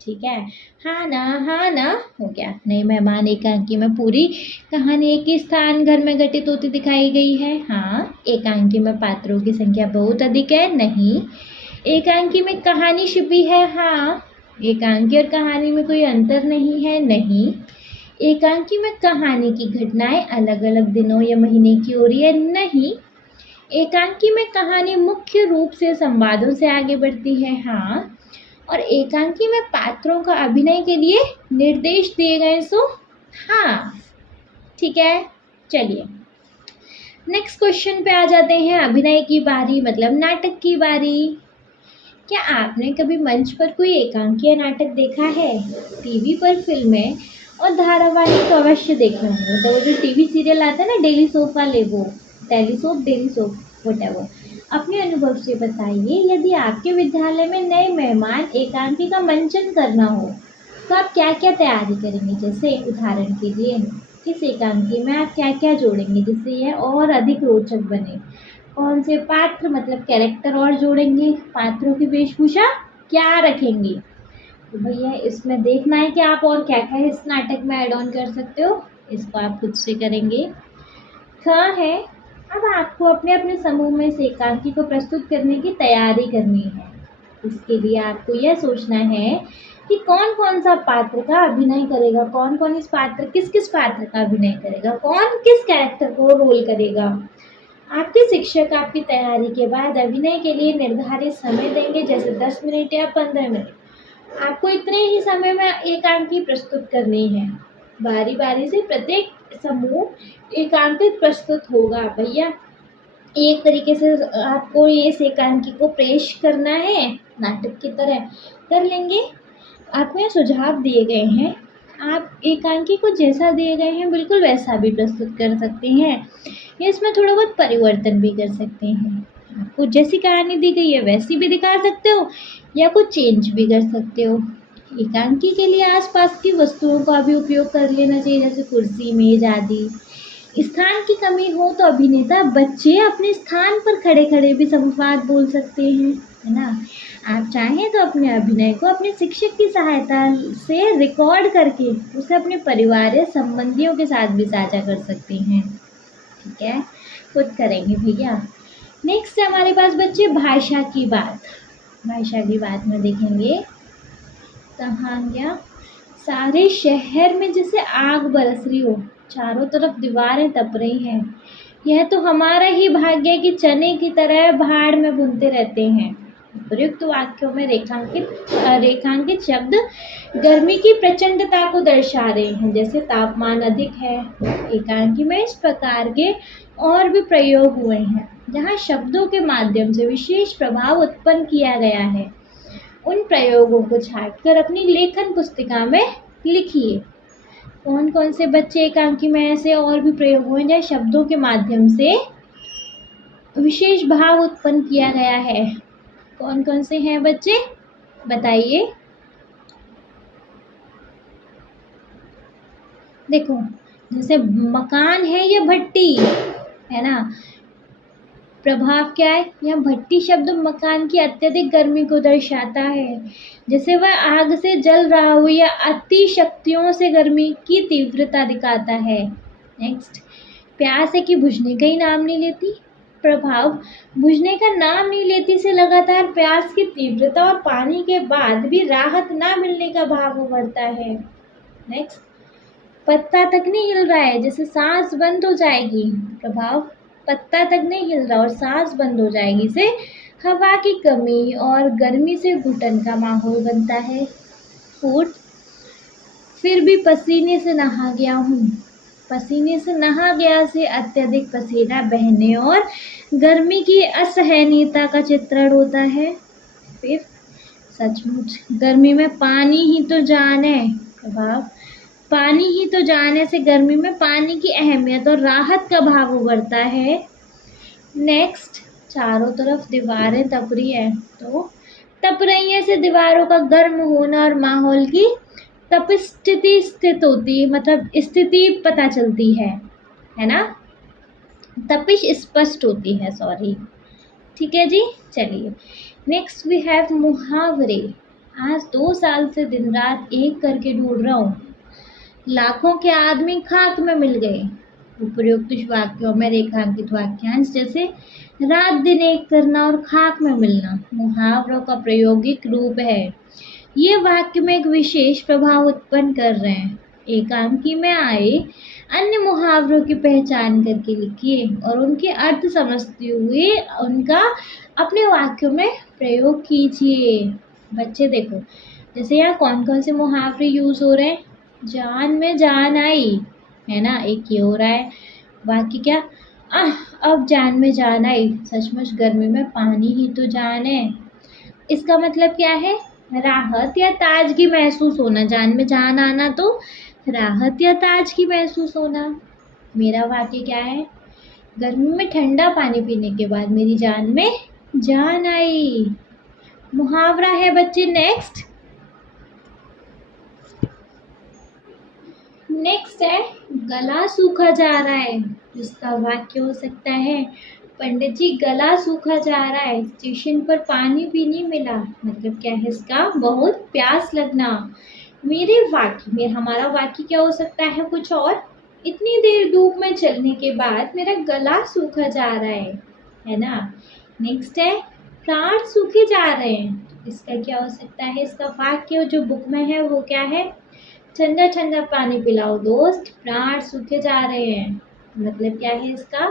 ठीक है। हाँ ना हो गया। नए मेहमान एकांकी में पूरी कहानी एक ही स्थान घर में घटित होती दिखाई गई है। हाँ। एकांकी में पात्रों की संख्या बहुत अधिक है। नहीं। एकांकी में कहानी छिपी है। हाँ। एकांकी और कहानी में कोई अंतर नहीं है। नहीं। एकांकी में कहानी की घटनाएं अलग अलग दिनों या महीने की हो रही है। नहीं। एकांकी में कहानी मुख्य रूप से संवादों से आगे बढ़ती है। हाँ। और एकांकी में पात्रों का अभिनय के लिए निर्देश दिए गए। सो हाँ। ठीक है। चलिए नेक्स्ट क्वेश्चन पे आ जाते हैं। अभिनय की बारी मतलब नाटक की बारी। क्या आपने कभी मंच पर कोई एकांकी या नाटक देखा है? टीवी पर फिल्में और धारावाहिक तो अवश्य देखे होंगे। मतलब वो जो टीवी सीरियल आता है ना, डेली सोप वाले, वो डेली सोप व्हाटएवर। अपने अनुभव से बताइए, यदि आपके विद्यालय में नए मेहमान एकांकी का मंचन करना हो तो आप क्या क्या तैयारी करेंगे? जैसे उदाहरण के लिए इस एकांकी में आप क्या क्या जोड़ेंगे जिससे यह और अधिक रोचक बने? कौन से पात्र मतलब कैरेक्टर और जोड़ेंगे? पात्रों की वेशभूषा क्या रखेंगे? तो भैया इसमें देखना है कि आप और क्या क्या इस नाटक में ऐड ऑन कर सकते हो। इसको आप खुद से करेंगे। ख है, अब आपको अपने अपने समूह में से एकांकी को प्रस्तुत करने की तैयारी करनी है। इसके लिए आपको यह सोचना है कि कौन कौन सा पात्र का अभिनय करेगा, कौन कौन इस पात्र किस पात्र का अभिनय करेगा, कौन किस कैरेक्टर को रोल करेगा। आपके शिक्षक आपकी तैयारी के बाद अभिनय के लिए निर्धारित समय देंगे, जैसे 10 मिनट या 15 मिनट। आपको इतने ही समय में एकांकी प्रस्तुत करनी है। बारी बारी से प्रत्येक समूह एकांकित प्रस्तुत होगा। भैया एक तरीके से आपको इस एकांकी को पेश करना है, नाटक की तरह कर लेंगे। आपको यहाँ सुझाव दिए गए हैं, आप एकांकी को जैसा दिए गए हैं बिल्कुल वैसा भी प्रस्तुत कर सकते हैं या इसमें थोड़ा बहुत परिवर्तन भी कर सकते हैं। आपको जैसी कहानी दी गई है वैसी भी दिखा सकते हो या कुछ चेंज भी कर सकते हो। एकांकी के लिए आसपास की वस्तुओं का भी उपयोग कर लेना चाहिए, जैसे कुर्सी, मेज आदि। स्थान की कमी हो तो अभिनेता बच्चे अपने स्थान पर खड़े खड़े भी संवाद बोल सकते हैं, है ना। आप चाहें तो अपने अभिनय को अपने शिक्षक की सहायता से रिकॉर्ड करके उसे अपने परिवार या संबंधियों के साथ भी साझा कर सकते हैं। ठीक है, खुद करेंगे भैया। नेक्स्ट है हमारे पास बच्चे भाषा की बात। भाषा की बात में देखेंगे कहाँ गया, सारे शहर में जैसे आग बरस रही हो, चारों तरफ दीवारें तप रही हैं। यह तो हमारा ही भाग्य है कि चने की तरह भाड़ में बुनते रहते हैं। उपयुक्त वाक्यों में रेखांकित शब्द गर्मी की प्रचंडता को दर्शा रहे हैं, जैसे तापमान अधिक है। एकांकी में इस प्रकार के और भी प्रयोग हुए हैं जहाँ शब्दों के माध्यम से विशेष प्रभाव उत्पन्न किया गया है। उन प्रयोगों को छांटकर अपनी लेखन पुस्तिका में लिखिए। कौन कौन से बच्चे एकांकी में ऐसे और भी प्रयोग हुए जहाँ शब्दों के माध्यम से विशेष भाव उत्पन्न किया गया है? कौन कौन से हैं बच्चे, बताइए। देखो जैसे मकान है या भट्टी, है ना, प्रभाव क्या है? यहाँ भट्टी शब्द मकान की अत्यधिक गर्मी को दर्शाता है, जैसे वह आग से जल रहा हो या अति शक्तियों से गर्मी की तीव्रता दिखाता है। नेक्स्ट, प्यास है कि बुझने का ही नाम नहीं लेती। प्रभाव, बुझने का नाम नहीं लेती से लगातार प्यास की तीव्रता और पानी के बाद भी राहत ना मिलने का भाव उभरता है। नेक्स्ट, पत्ता तक नहीं हिल रहा है, जैसे सांस बंद हो जाएगी। प्रभाव, पत्ता तक नहीं हिल रहा और सांस बंद हो जाएगी से हवा की कमी और गर्मी से घुटन का माहौल बनता है। फोर्थ, फिर भी पसीने से नहा गया हूँ। पसीने से नहा गया से अत्यधिक पसीना बहने और गर्मी की असहनीयता का चित्रण होता है। फिफ्थ, सचमुच गर्मी में पानी ही तो जान है। प्रभाव, पानी ही तो जाने से गर्मी में पानी की अहमियत और राहत का भाव उभरता है। नेक्स्ट, चारों तरफ दीवारें तप रही है, तो तप रही है से दीवारों का गर्म होना और माहौल की तपस्थिति स्थित होती, मतलब स्थिति पता चलती है ना, तपिश स्पष्ट होती है, सॉरी। ठीक है जी, चलिए नेक्स्ट वी हैव मुहावरे। आज 2 साल से दिन रात एक करके ढूंढ रहा हूँ, लाखों के आदमी खाक में मिल गए। उपरोक्त वाक्यों में रेखांकित वाक्यांश जैसे रात दिन एक करना और खाक में मिलना मुहावरों का प्रायोगिक रूप है। ये वाक्य में एक विशेष प्रभाव उत्पन्न कर रहे हैं। एकांकी में आए अन्य मुहावरों की पहचान करके लिखिए और उनके अर्थ समझते हुए उनका अपने वाक्यों में प्रयोग कीजिए। बच्चे देखो, जैसे यहाँ कौन कौन से मुहावरे यूज हो रहे हैं। जान में जान आई, है ना, एक ये हो रहा है। वाक्य क्या, अब जान में जान आई, सचमुच गर्मी में पानी ही तो जान है। इसका मतलब क्या है, राहत या ताजगी महसूस होना। जान में जान आना तो राहत या ताजगी महसूस होना। मेरा वाक्य क्या है, गर्मी में ठंडा पानी पीने के बाद मेरी जान में जान आई। मुहावरा है बच्चे। नेक्स्ट है गला सूखा जा रहा है, जिसका वाक्य हो सकता है, पंडित जी गला सूखा जा रहा है, स्टेशन पर पानी भी नहीं मिला। मतलब क्या है इसका, बहुत प्यास लगना। हमारा वाक्य क्या हो सकता है, कुछ और, इतनी देर धूप में चलने के बाद मेरा गला सूखा जा रहा है ना। नेक्स्ट है प्राण सूखे जा रहे हैं, इसका क्या हो सकता है, इसका वाक्य जो बुक में है वो क्या है, ठंडा ठंडा पानी पिलाओ दोस्त, प्राण सूखे जा रहे हैं। मतलब क्या है इसका,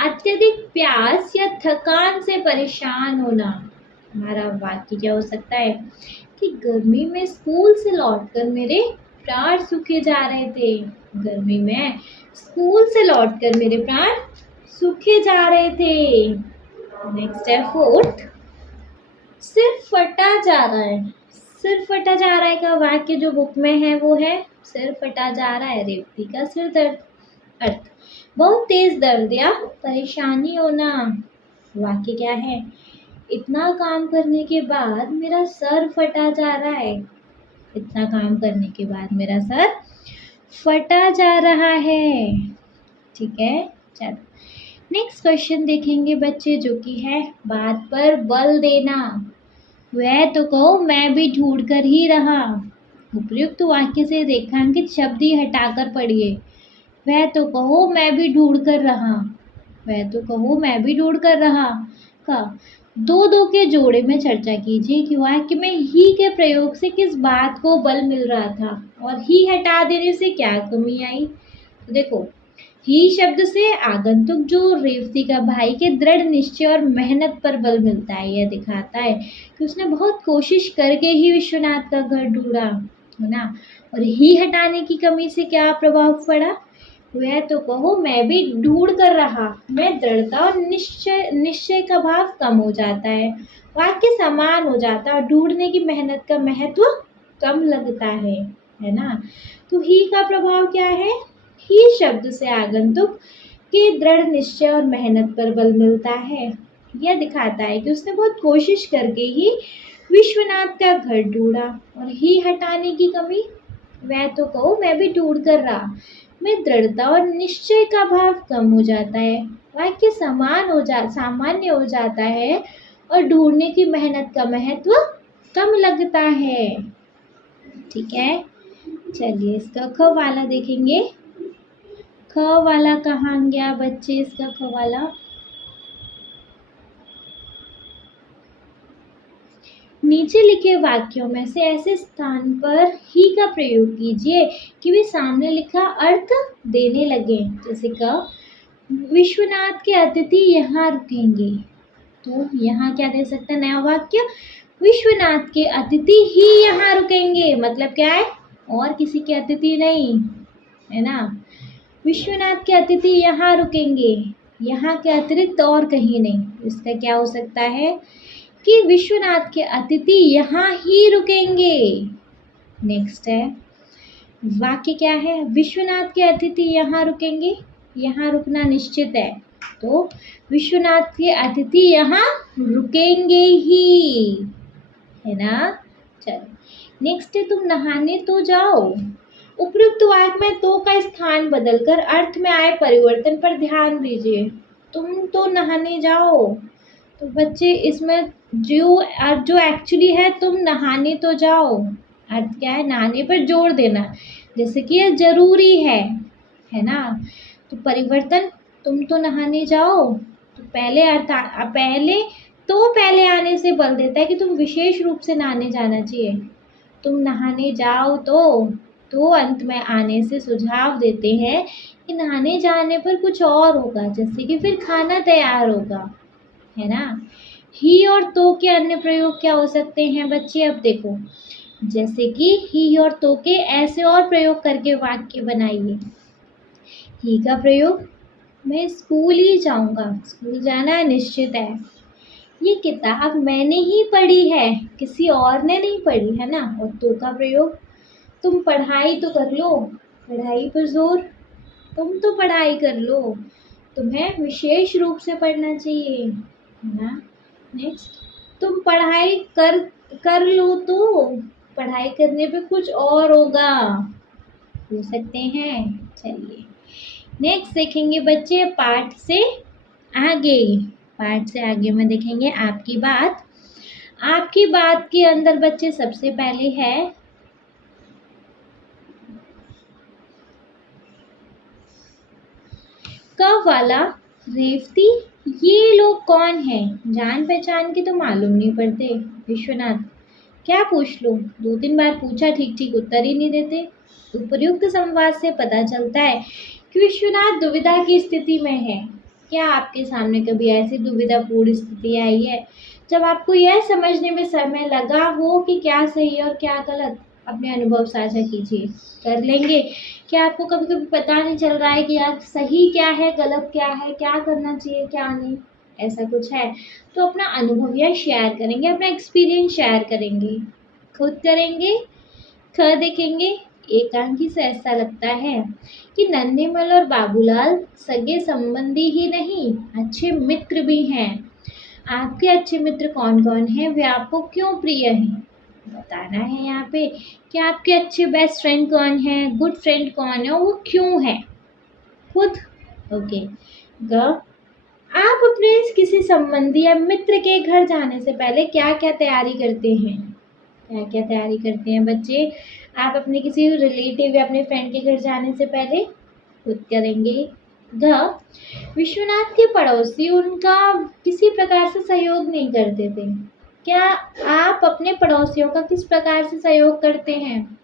अत्यधिक प्यास या थकान से परेशान होना। हमारा वाक्य क्या हो सकता है कि गर्मी में स्कूल से लौटकर मेरे प्राण सूखे जा रहे थे। गर्मी में स्कूल से लौटकर मेरे प्राण सूखे जा रहे थे। नेक्स्ट है फोर्थ, सिर फटा जा रहा है। सिर फटा जा रहा है का वाक्य जो बुक में है वो है, सिर फटा जा रहा है, रेवती का सिर दर्द। अर्थ, बहुत तेज दर्द या परेशानी होना। वाक्य क्या है, इतना काम करने के बाद मेरा सर फटा जा रहा है। इतना काम करने के बाद मेरा सर फटा जा रहा है। ठीक है, चलो नेक्स्ट क्वेश्चन देखेंगे बच्चे, जो कि है बात पर बल देना। वह तो कहो मैं भी ढूंढ कर ही रहा। उपयुक्त वाक्य से रेखांकित शब्द ही हटाकर पढ़िए। वह तो कहो मैं भी ढूंढ कर रहा, वह तो कहो मैं भी ढूंढ कर रहा का दो के जोड़े में चर्चा कीजिए कि वाक्य में ही के प्रयोग से किस बात को बल मिल रहा था और ही हटा देने से क्या कमी आई। तो देखो, ही शब्द से आगंतुक जो रेवती का भाई के दृढ़ निश्चय और मेहनत पर बल मिलता है। यह दिखाता है कि उसने बहुत कोशिश करके ही विश्वनाथ का घर ढूंढा, है ना। और ही हटाने की कमी से क्या प्रभाव पड़ा, वह तो कहो मैं भी ढूंढ कर रहा, मैं दृढ़ता और निश्चय का भाव कम हो जाता है, वाक्य समान हो जाता है और ढूंढने की मेहनत का महत्व कम लगता है ना। तो ही का प्रभाव क्या है, ही शब्द से आगंतुक के दृढ़ निश्चय और मेहनत पर बल मिलता है। यह दिखाता है कि उसने बहुत कोशिश करके ही विश्वनाथ का घर ढूंढा। और ही हटाने की कमी, वह तो कहो मैं भी ढूंढ कर रहा, में दृढ़ता और निश्चय का भाव कम हो जाता है, वाक्य सामान्य हो जाता है और ढूंढने की मेहनत का महत्व कम लगता है। ठीक है, चलिए इसका ख वाला देखेंगे। ख वाला कहाँ गया बच्चे? इसका ख वाला नीचे लिखे वाक्यों में से ऐसे स्थान पर ही का प्रयोग कीजिए कि वे सामने लिखा अर्थ देने लगे। जैसे क विश्वनाथ के अतिथि यहाँ रुकेंगे, तो यहाँ क्या दे सकते हैं नया वाक्य? विश्वनाथ के अतिथि ही यहाँ रुकेंगे, मतलब क्या है? और किसी के अतिथि नहीं, है ना। विश्वनाथ के अतिथि यहाँ रुकेंगे, यहाँ के अतिरिक्त और कहीं नहीं। इसका क्या हो सकता है कि विश्वनाथ के अतिथि यहाँ ही रुकेंगे। नेक्स्ट है, वाक्य क्या है? विश्वनाथ के अतिथि यहाँ रुकेंगे, यहाँ रुकना निश्चित है, तो विश्वनाथ के अतिथि यहाँ रुकेंगे ही, है ना। चलो नेक्स्ट है, तुम नहाने तो जाओ। उपयुक्त वाक्य में तो का स्थान बदलकर अर्थ में आए परिवर्तन पर ध्यान दीजिए। तुम तो नहाने जाओ, तो बच्चे इसमें जो एक्चुअली है तुम नहाने तो जाओ, अर्थ क्या है? नहाने पर जोर देना, जैसे कि यह जरूरी है ना। तो परिवर्तन तुम तो नहाने जाओ, तो पहले अर्थ पहले आने से बल देता है कि तुम विशेष रूप से नहाने जाना चाहिए। तुम नहाने जाओ तो अंत में आने से सुझाव देते हैं कि नहाने जाने पर कुछ और होगा, जैसे कि फिर खाना तैयार होगा, है ना। ही और तो के अन्य प्रयोग क्या हो सकते हैं बच्चे? अब देखो, जैसे कि ही और तो के ऐसे और प्रयोग करके वाक्य बनाइए। ही का प्रयोग, मैं स्कूल ही जाऊंगा, स्कूल जाना निश्चित है। ये किताब मैंने ही पढ़ी है, किसी और ने नहीं पढ़ी, है ना। और तो का प्रयोग, तुम पढ़ाई तो कर लो, पढ़ाई पर जोर, तुम तो पढ़ाई कर लो, तुम्हें विशेष रूप से पढ़ना चाहिए, है ना। नेक्स्ट, तुम पढ़ाई कर लो, तो पढ़ाई करने पे कुछ और होगा, हो सकते हैं। चलिए नेक्स्ट देखेंगे बच्चे पाठ से आगे में देखेंगे आपकी बात के अंदर बच्चे सबसे पहले है क वाला, रेवती ये लोग कौन है? जान पहचान के तो मालूम नहीं पड़ते। विश्वनाथ, क्या पूछ लूं? 2-3 बार पूछा, ठीक उत्तर ही नहीं देते। उपयुक्त संवाद से पता चलता है कि विश्वनाथ दुविधा की स्थिति में है। क्या आपके सामने कभी ऐसी दुविधापूर्ण स्थिति आई है जब आपको यह समझने में समय लगा हो कि क्या सही और क्या गलत? अपने अनुभव साझा कीजिए, कर लेंगे। क्या आपको कभी कभी पता नहीं चल रहा है कि यार सही क्या है, गलत क्या है, क्या करना चाहिए, क्या नहीं, ऐसा कुछ है तो अपना अनुभव या शेयर करेंगे, अपना एक्सपीरियंस शेयर करेंगे, खुद करेंगे। ख देखेंगे, एकांकी से ऐसा लगता है कि नन्हेमल और बाबूलाल सगे संबंधी ही नहीं, अच्छे मित्र भी हैं। आपके अच्छे मित्र कौन कौन हैं? वे आपको क्यों प्रिय हैं? बताना है यहाँ पे कि आपके अच्छे बेस्ट फ्रेंड कौन है, गुड फ्रेंड कौन है, वो क्यों है, खुद। ओके। ग, आप अपने किसी संबंधी या मित्र के घर जाने से पहले क्या क्या तैयारी करते हैं बच्चे? आप अपने किसी रिलेटिव या अपने फ्रेंड के घर जाने से पहले खुद करेंगे। ग, विश्वनाथ के पड़ोसी उनका किसी प्रकार से सहयोग नहीं करते थे। क्या आप अपने पड़ोसियों का किस प्रकार से सहयोग करते हैं?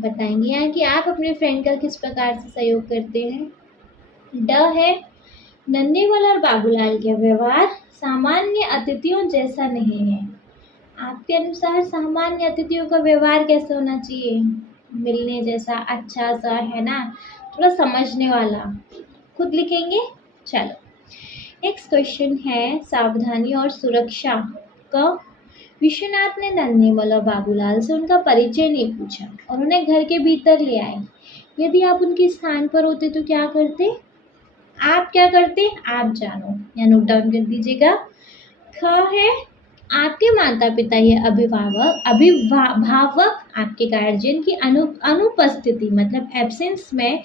बताएंगे यहाँ कि आप अपने फ्रेंड का किस प्रकार से सहयोग करते हैं। ड है, नन्हेमल और बाबूलाल का व्यवहार सामान्य अतिथियों जैसा नहीं है। आपके अनुसार सामान्य अतिथियों का व्यवहार कैसे होना चाहिए? मिलने जैसा, अच्छा सा, है ना, थोड़ा समझने वाला। खुद लिखेंगे। चलो नेक्स्ट क्वेश्चन है सावधानी और सुरक्षा का। विश्वनाथ ने नन्हेमल और बाबूलाल से उनका परिचय नहीं पूछा और उन्हें घर के भीतर ले आए। यदि आप उनके स्थान पर होते तो क्या करते? आप क्या करते? आप जानो या नोट डाउन कर दीजिएगा। ख है, आपके माता पिता या अभिभावक आपके गार्जियन की अनुपस्थिति मतलब एब्सेंस में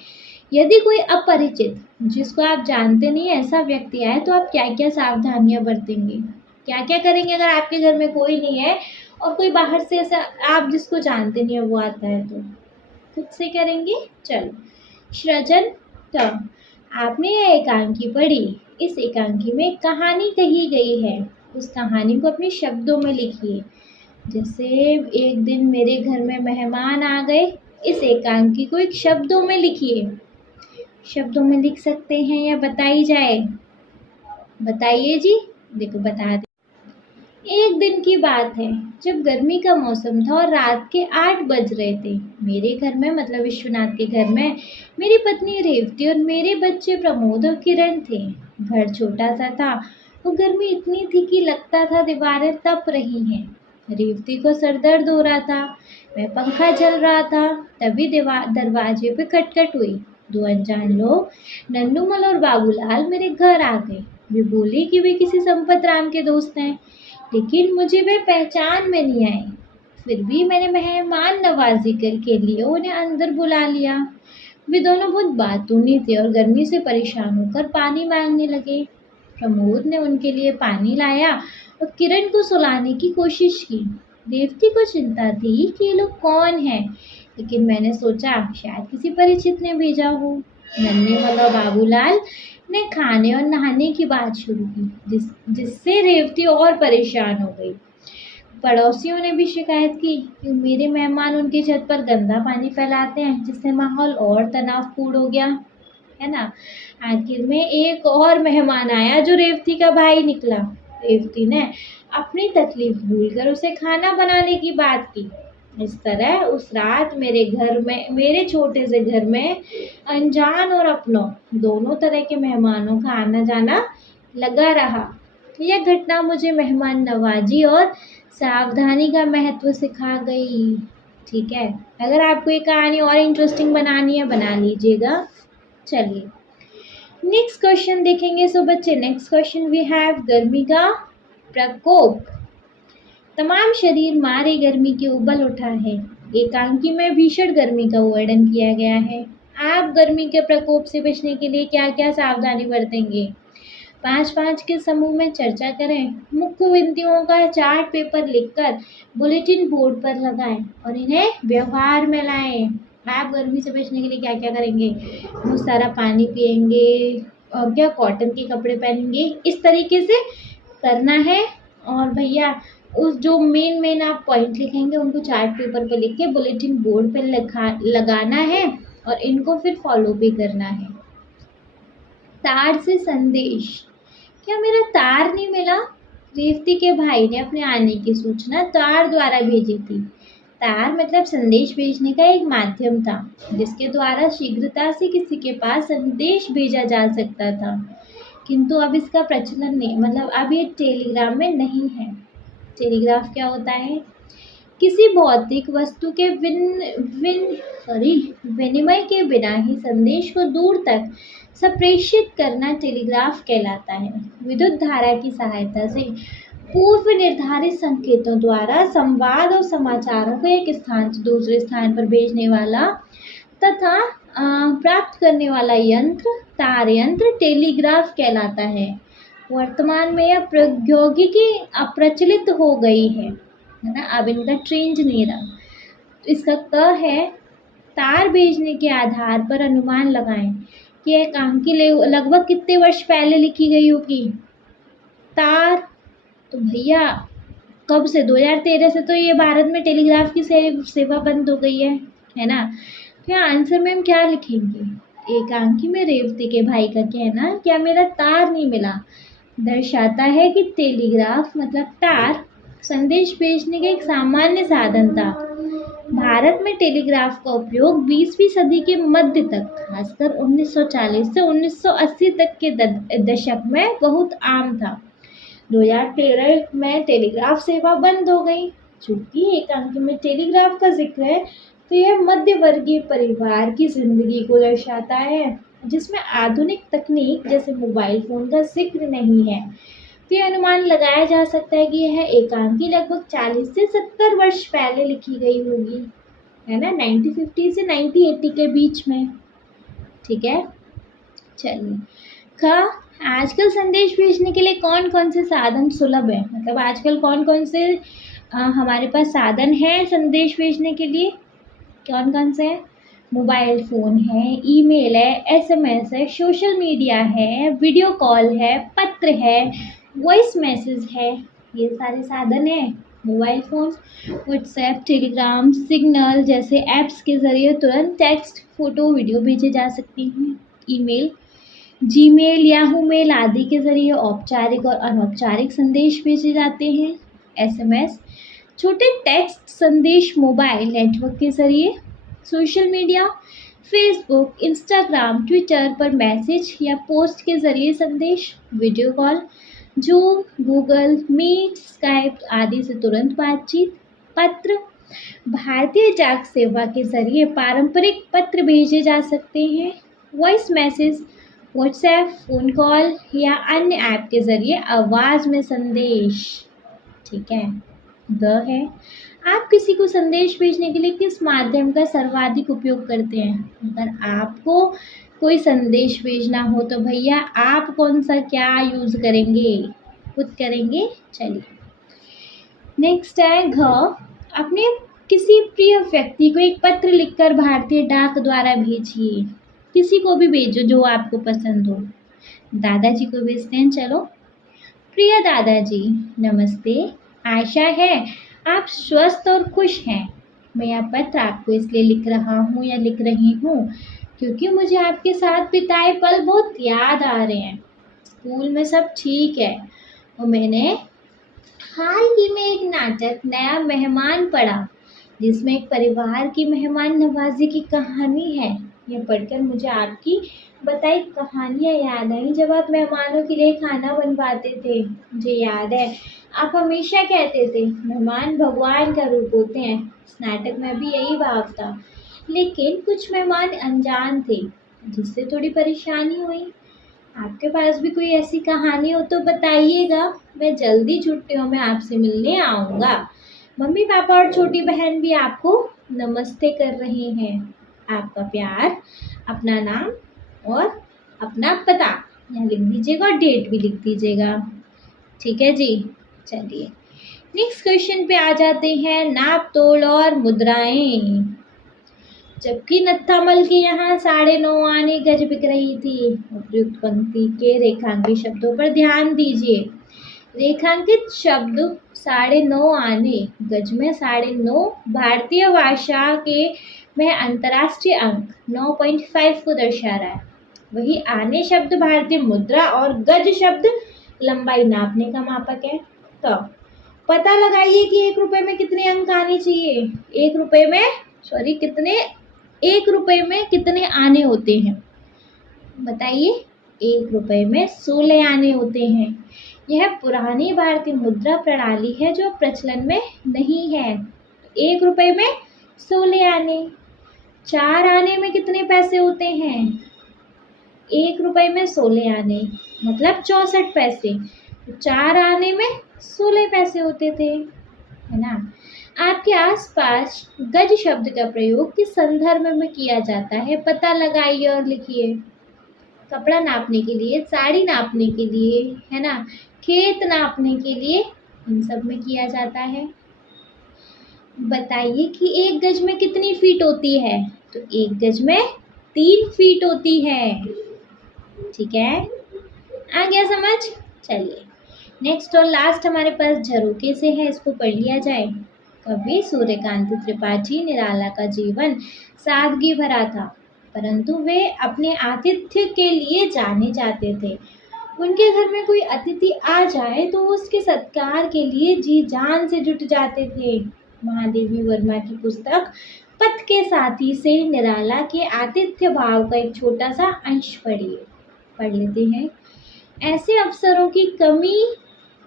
यदि कोई अपरिचित जिसको आप जानते नहीं ऐसा व्यक्ति आए तो आप क्या क्या सावधानियां बरतेंगे, क्या क्या करेंगे अगर आपके घर में कोई नहीं है और कोई बाहर से ऐसा आप जिसको जानते नहीं है वो आता है तो खुद से करेंगे। चलो, सृजन। तो आपने यह एकांकी पढ़ी, इस एकांकी में एक कहानी कही गई है, उस कहानी को अपने शब्दों में लिखिए। जैसे एक दिन मेरे घर में मेहमान आ गए, इस एकांकी को एक शब्दों में लिखिए। शब्दों में लिख सकते हैं या बताई जाए? बताइए जी। देखो बता दे। एक दिन की बात है जब गर्मी का मौसम था और रात के 8 बज रहे थे। मेरे घर में मतलब विश्वनाथ के घर में मेरी पत्नी रेवती और मेरे बच्चे प्रमोद और किरण थे। घर छोटा सा था और गर्मी इतनी थी कि लगता था दीवारें तप रही हैं। रेवती को सर दर्द हो रहा था, वह पंखा चल रहा था। तभी दरवाजे पे खटखट हुई। 2 अनजान लोग नन्नूमल और बाबूलाल मेरे घर आ गए। वे बोले कि वे किसी संपत राम के दोस्त हैं, लेकिन मुझे वे पहचान में नहीं आए। फिर भी मैंने मेहमान नवाजी के लिए उन्हें अंदर बुला लिया। वे दोनों बहुत बातूनी थे और गर्मी से परेशान होकर पानी मांगने लगे। प्रमोद ने उनके लिए पानी लाया और किरण को सुलाने की कोशिश की। देवती को चिंता थी कि ये लोग कौन हैं, लेकिन मैंने सोचा शायद किसी परिचित ने भेजा हो। नन्हे वाला बाबूलाल ने खाने और नहाने की बात शुरू की, जिससे रेवती और परेशान हो गई। पड़ोसियों ने भी शिकायत की कि मेरे मेहमान उनकी छत पर गंदा पानी फैलाते हैं, जिससे माहौल और तनावपूर्ण हो गया, है ना। आखिर में एक और मेहमान आया जो रेवती का भाई निकला। रेवती ने अपनी तकलीफ भूलकर उसे खाना बनाने की बात की। इस तरह उस रात मेरे छोटे से घर में अनजान और अपनों दोनों तरह के मेहमानों का आना जाना लगा रहा। यह घटना मुझे मेहमान नवाजी और सावधानी का महत्व सिखा गई। ठीक है, अगर आपको ये कहानी और इंटरेस्टिंग बनानी है बना लीजिएगा। चलिए नेक्स्ट क्वेश्चन देखेंगे। सो बच्चे, नेक्स्ट क्वेश्चन वी हैव गर्मी का प्रकोप। तमाम शरीर मारे गर्मी के उबल उठा है। एकांकी में भीषण गर्मी का वर्णन किया गया है। आप गर्मी के प्रकोप से बचने के लिए क्या क्या सावधानी बरतेंगे? 5-5 के समूह में चर्चा करें। मुख्य बिंदुओं का चार्ट पेपर लिखकर बुलेटिन बोर्ड पर लगाएं और इन्हें व्यवहार में लाएं। आप गर्मी से बचने के लिए क्या क्या करेंगे? बहुत सारा पानी पिएंगे और क्या कॉटन के कपड़े पहनेंगे, इस तरीके से करना है। और भैया उस जो मेन आप पॉइंट लिखेंगे उनको चार्ट पेपर पे लिख के बुलेटिन बोर्ड पे लगाना है और इनको फिर फॉलो भी करना है। तार से संदेश। क्या मेरा तार नहीं मिला? रेवती के भाई ने अपने आने की सूचना तार द्वारा भेजी थी। तार मतलब संदेश भेजने का एक माध्यम था जिसके द्वारा शीघ्रता से किसी के पास संदेश भेजा जा सकता था, किंतु अब इसका प्रचलन नहीं, मतलब अब ये टेलीग्राम में नहीं है। टेलीग्राफ क्या होता है? किसी भौतिक वस्तु के विनिमय के बिना ही संदेश को दूर तक संप्रेषित करना टेलीग्राफ कहलाता है। विद्युत धारा की सहायता से पूर्व निर्धारित संकेतों द्वारा संवाद और समाचारों को एक स्थान से दूसरे स्थान पर भेजने वाला तथा प्राप्त करने वाला यंत्र तार यंत्र टेलीग्राफ कहलाता है। वर्तमान में यह प्रौद्योगिकी अप्रचलित हो गई है ना, अब इनका ट्रेंड नहीं रहा। इसका क है, तार भेजने के आधार पर अनुमान लगाएं कि एकांकी लगभग कितने वर्ष पहले लिखी गई होगी। तार तो भैया कब से? 2013 से तो ये भारत में टेलीग्राफ की सेवा बंद हो गई है ना। क्या आंसर में हम क्या लिखेंगे? एकांकी में रेवती के भाई का कहना क्या मेरा तार नहीं मिला दर्शाता है कि टेलीग्राफ मतलब तार संदेश भेजने का एक सामान्य साधन था। भारत में टेलीग्राफ का उपयोग 20वीं सदी के मध्य तक, खासकर 1940 से 1980 तक के दशक में बहुत आम था। 2013 में टेलीग्राफ सेवा बंद हो गई। चूंकि एकांकी में टेलीग्राफ का जिक्र है तो यह मध्यवर्गीय परिवार की जिंदगी को दर्शाता है जिसमें आधुनिक तकनीक जैसे मोबाइल फोन का जिक्र नहीं है। तो यह अनुमान लगाया जा सकता है कि यह एकांकी लगभग 40 से 70 वर्ष पहले लिखी गई होगी, है ना, 1950 से 1980 के बीच में। ठीक है, चलिए। ख, आजकल संदेश भेजने के लिए कौन कौन से साधन सुलभ है, मतलब आजकल कौन कौन से हमारे पास साधन है संदेश भेजने के लिए, कौन कौन से हैं? मोबाइल फ़ोन है, ईमेल है, एसएमएस है, सोशल मीडिया है, वीडियो कॉल है, पत्र है, वॉइस मैसेज है, ये सारे साधन हैं। Mobile phone, WhatsApp, Telegram, signal जैसे ऐप्स के ज़रिए तुरंत टेक्स्ट, फ़ोटो, वीडियो भेजे जा सकती हैं। ईमेल, जीमेल, याहू मेल आदि के ज़रिए औपचारिक और अनौपचारिक संदेश भेजे जाते हैं। एसएमएस, छोटे टेक्स्ट संदेश मोबाइल नेटवर्क के ज़रिए। Social media, Facebook, Instagram, Twitter पर मैसेज या पोस्ट के ज़रिए संदेश। Video call, Zoom, Google Meet, Skype आदि से तुरंत बातचीत। पत्र, भारतीय डाक सेवा के ज़रिए पारंपरिक पत्र भेजे जा सकते हैं। Voice message, WhatsApp, phone call या अन्य ऐप के ज़रिए आवाज़ में संदेश। ठीक है। द है, आप किसी को संदेश भेजने के लिए किस माध्यम का सर्वाधिक उपयोग करते हैं? अगर आपको कोई संदेश भेजना हो तो भैया आप कौन सा क्या यूज़ करेंगे, खुद करेंगे। चलिए, नेक्स्ट है घ, अपने किसी प्रिय व्यक्ति को एक पत्र लिखकर भारतीय डाक द्वारा भेजिए। किसी को भी भेजो जो आपको पसंद हो। दादाजी को भेजते हैं। चलो, प्रिय दादाजी, नमस्ते। आशा है आप स्वस्थ और खुश हैं। मैं यह पत्र आपको इसलिए लिख रहा हूँ या लिख रही हूँ क्योंकि मुझे आपके साथ बिताए पल बहुत याद आ रहे हैं। स्कूल में सब ठीक है और मैंने हाल ही में एक नाटक नया मेहमान पढ़ा जिसमें एक परिवार की मेहमान नवाजी की कहानी है। यह पढ़कर मुझे आपकी बताई कहानियाँ याद आई जब आप मेहमानों के लिए खाना बनवाते थे। मुझे याद है आप हमेशा कहते थे मेहमान भगवान का रूप होते हैं। इस नाटक में भी यही भाव था, लेकिन कुछ मेहमान अनजान थे जिससे थोड़ी परेशानी हुई। आपके पास भी कोई ऐसी कहानी हो तो बताइएगा। मैं जल्दी छुट्टियों में आपसे मिलने आऊँगा। मम्मी पापा और छोटी बहन भी आपको नमस्ते कर रही हैं। आपका प्यार, अपना नाम और अपना पता यहाँ लिख दीजिएगा और डेट भी लिख दीजिएगा। ठीक है जी। चलिए, नेक्स्ट क्वेश्चन पे आ जाते हैं। नाप तोल और मुद्राएं। जबकि नत्थामल के यहाँ 9.5 आने गज बिक रही थी। उपयुक्त पंक्ति के रेखांकित शब्दों पर ध्यान दीजिए। रेखांकित शब्द 9.5 आने गज में 9.5 भारतीय भाषा के में अंतर्राष्ट्रीय अंक 9.5 को दर्शा रहा है। वही आने शब्द भारतीय मुद्रा और गज शब्द लंबाई नापने का मापक है। तो पता लगाइए कि 1 रुपए में कितने अंक आने चाहिए। 1 रुपए में कितने आने होते हैं बताइए। 1 रुपए में 16 आने होते हैं। यह पुरानी भारतीय मुद्रा प्रणाली है जो प्रचलन में नहीं है। 1 रुपए में 16 आने। 4 आने में कितने पैसे होते हैं? 1 रुपए में 16 आने मतलब 64 पैसे। 4 आने में 16 पैसे होते थे, है ना। आपके आसपास गज शब्द का प्रयोग किस संदर्भ में किया जाता है? पता लगाइए और लिखिए। कपड़ा नापने के लिए, साड़ी नापने के लिए, है ना, खेत नापने के लिए, इन सब में किया जाता है। बताइए कि 1 गज में कितनी फीट होती है? तो 1 गज में 3 फीट होती है। ठीक है, आ गया समझ। चलिए, नेक्स्ट और लास्ट हमारे पास झरोखे से है, इसको पढ़ लिया जाए। कवि सूर्यकांत त्रिपाठी निराला का जीवन सादगी भरा था, परंतु वे अपने आतिथ्य के लिए जाने जाते थे। उनके घर में कोई अतिथि आ जाए तो उसके सत्कार के लिए जी जान से जुट जाते थे। महादेवी वर्मा की पुस्तक पथ के साथी से निराला के आतिथ्य भाव का एक छोटा सा अंश पढ़ लेते हैं। ऐसे अवसरों की कमी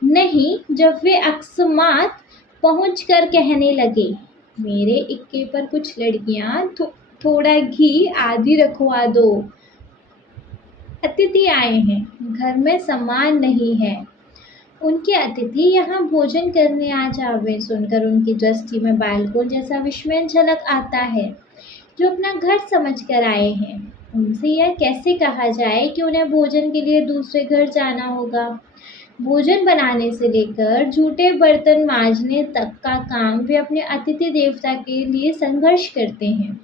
नहीं जब वे अकस्मात पहुंचकर कहने लगे, मेरे इक्के पर कुछ लड़कियां थोड़ा घी आदि रखवा दो। अतिथि आए हैं, घर में सामान नहीं है, उनके अतिथि यहाँ भोजन करने आ जावे। सुनकर उनकी दृष्टि में बालकों जैसा विस्मय झलक आता है जो अपना घर समझ कर आए हैं। उनसे यह कैसे कहा जाए कि उन्हें भोजन के लिए दूसरे घर जाना होगा। भोजन बनाने से लेकर जूठे बर्तन मांजने तक का काम वे अपने अतिथि देवता के लिए संघर्ष करते हैं।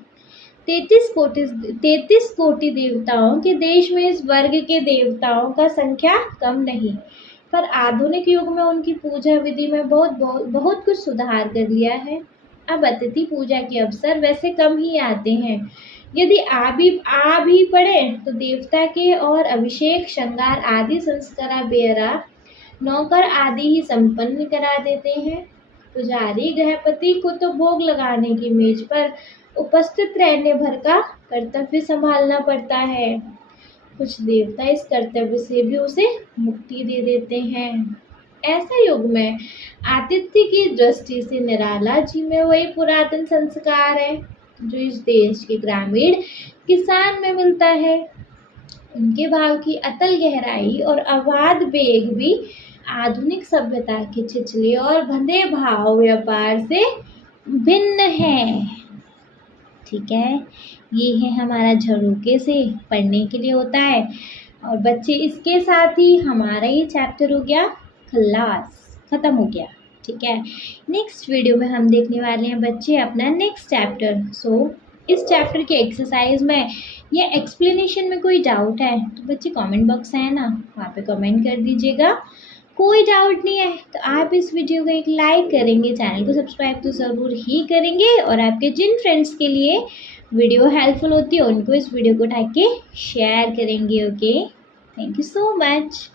33 कोटि देवताओं के देश में इस वर्ग के देवताओं का संख्या कम नहीं, पर आधुनिक युग में उनकी पूजा विधि में बहुत कुछ सुधार कर लिया है। अब अतिथि पूजा के अवसर वैसे कम ही आते हैं। यदि आ भी पड़े तो देवता के और अभिषेक, श्रृंगार आदि संस्कार बेरा नौकर आदि ही संपन्न करा देते हैं। पुजारी गृहपति को तो भोग लगाने की मेज पर उपस्थित रहने भर का कर्तव्य संभालना पड़ता है। कुछ देवता इस कर्तव्य से भी उसे मुक्ति दे देते हैं। ऐसा युग में आतिथ्य की दृष्टि से निराला जी में वही पुरातन संस्कार है जो इस देश के ग्रामीण किसान में मिलता है। उनके भाव की अतल गहराई और अबाध वेग भी आधुनिक सभ्यता के छिछले और बंधे भाव व्यापार से भिन्न है। ठीक है, ये है हमारा झरोके से पढ़ने के लिए होता है। और बच्चे, इसके साथ ही हमारा ये चैप्टर हो गया खल्लास, ख़त्म हो गया। ठीक है, नेक्स्ट वीडियो में हम देखने वाले हैं बच्चे अपना नेक्स्ट चैप्टर। इस चैप्टर के एक्सरसाइज में या एक्सप्लेनेशन में कोई डाउट है तो बच्चे कमेंट बॉक्स है ना, वहाँ पे कमेंट कर दीजिएगा। कोई डाउट नहीं है तो आप इस वीडियो को एक लाइक करेंगे, चैनल को सब्सक्राइब तो ज़रूर ही करेंगे, और आपके जिन फ्रेंड्स के लिए वीडियो हेल्पफुल होती है उनको इस वीडियो को उठा के शेयर करेंगे। Okay, thank you so much.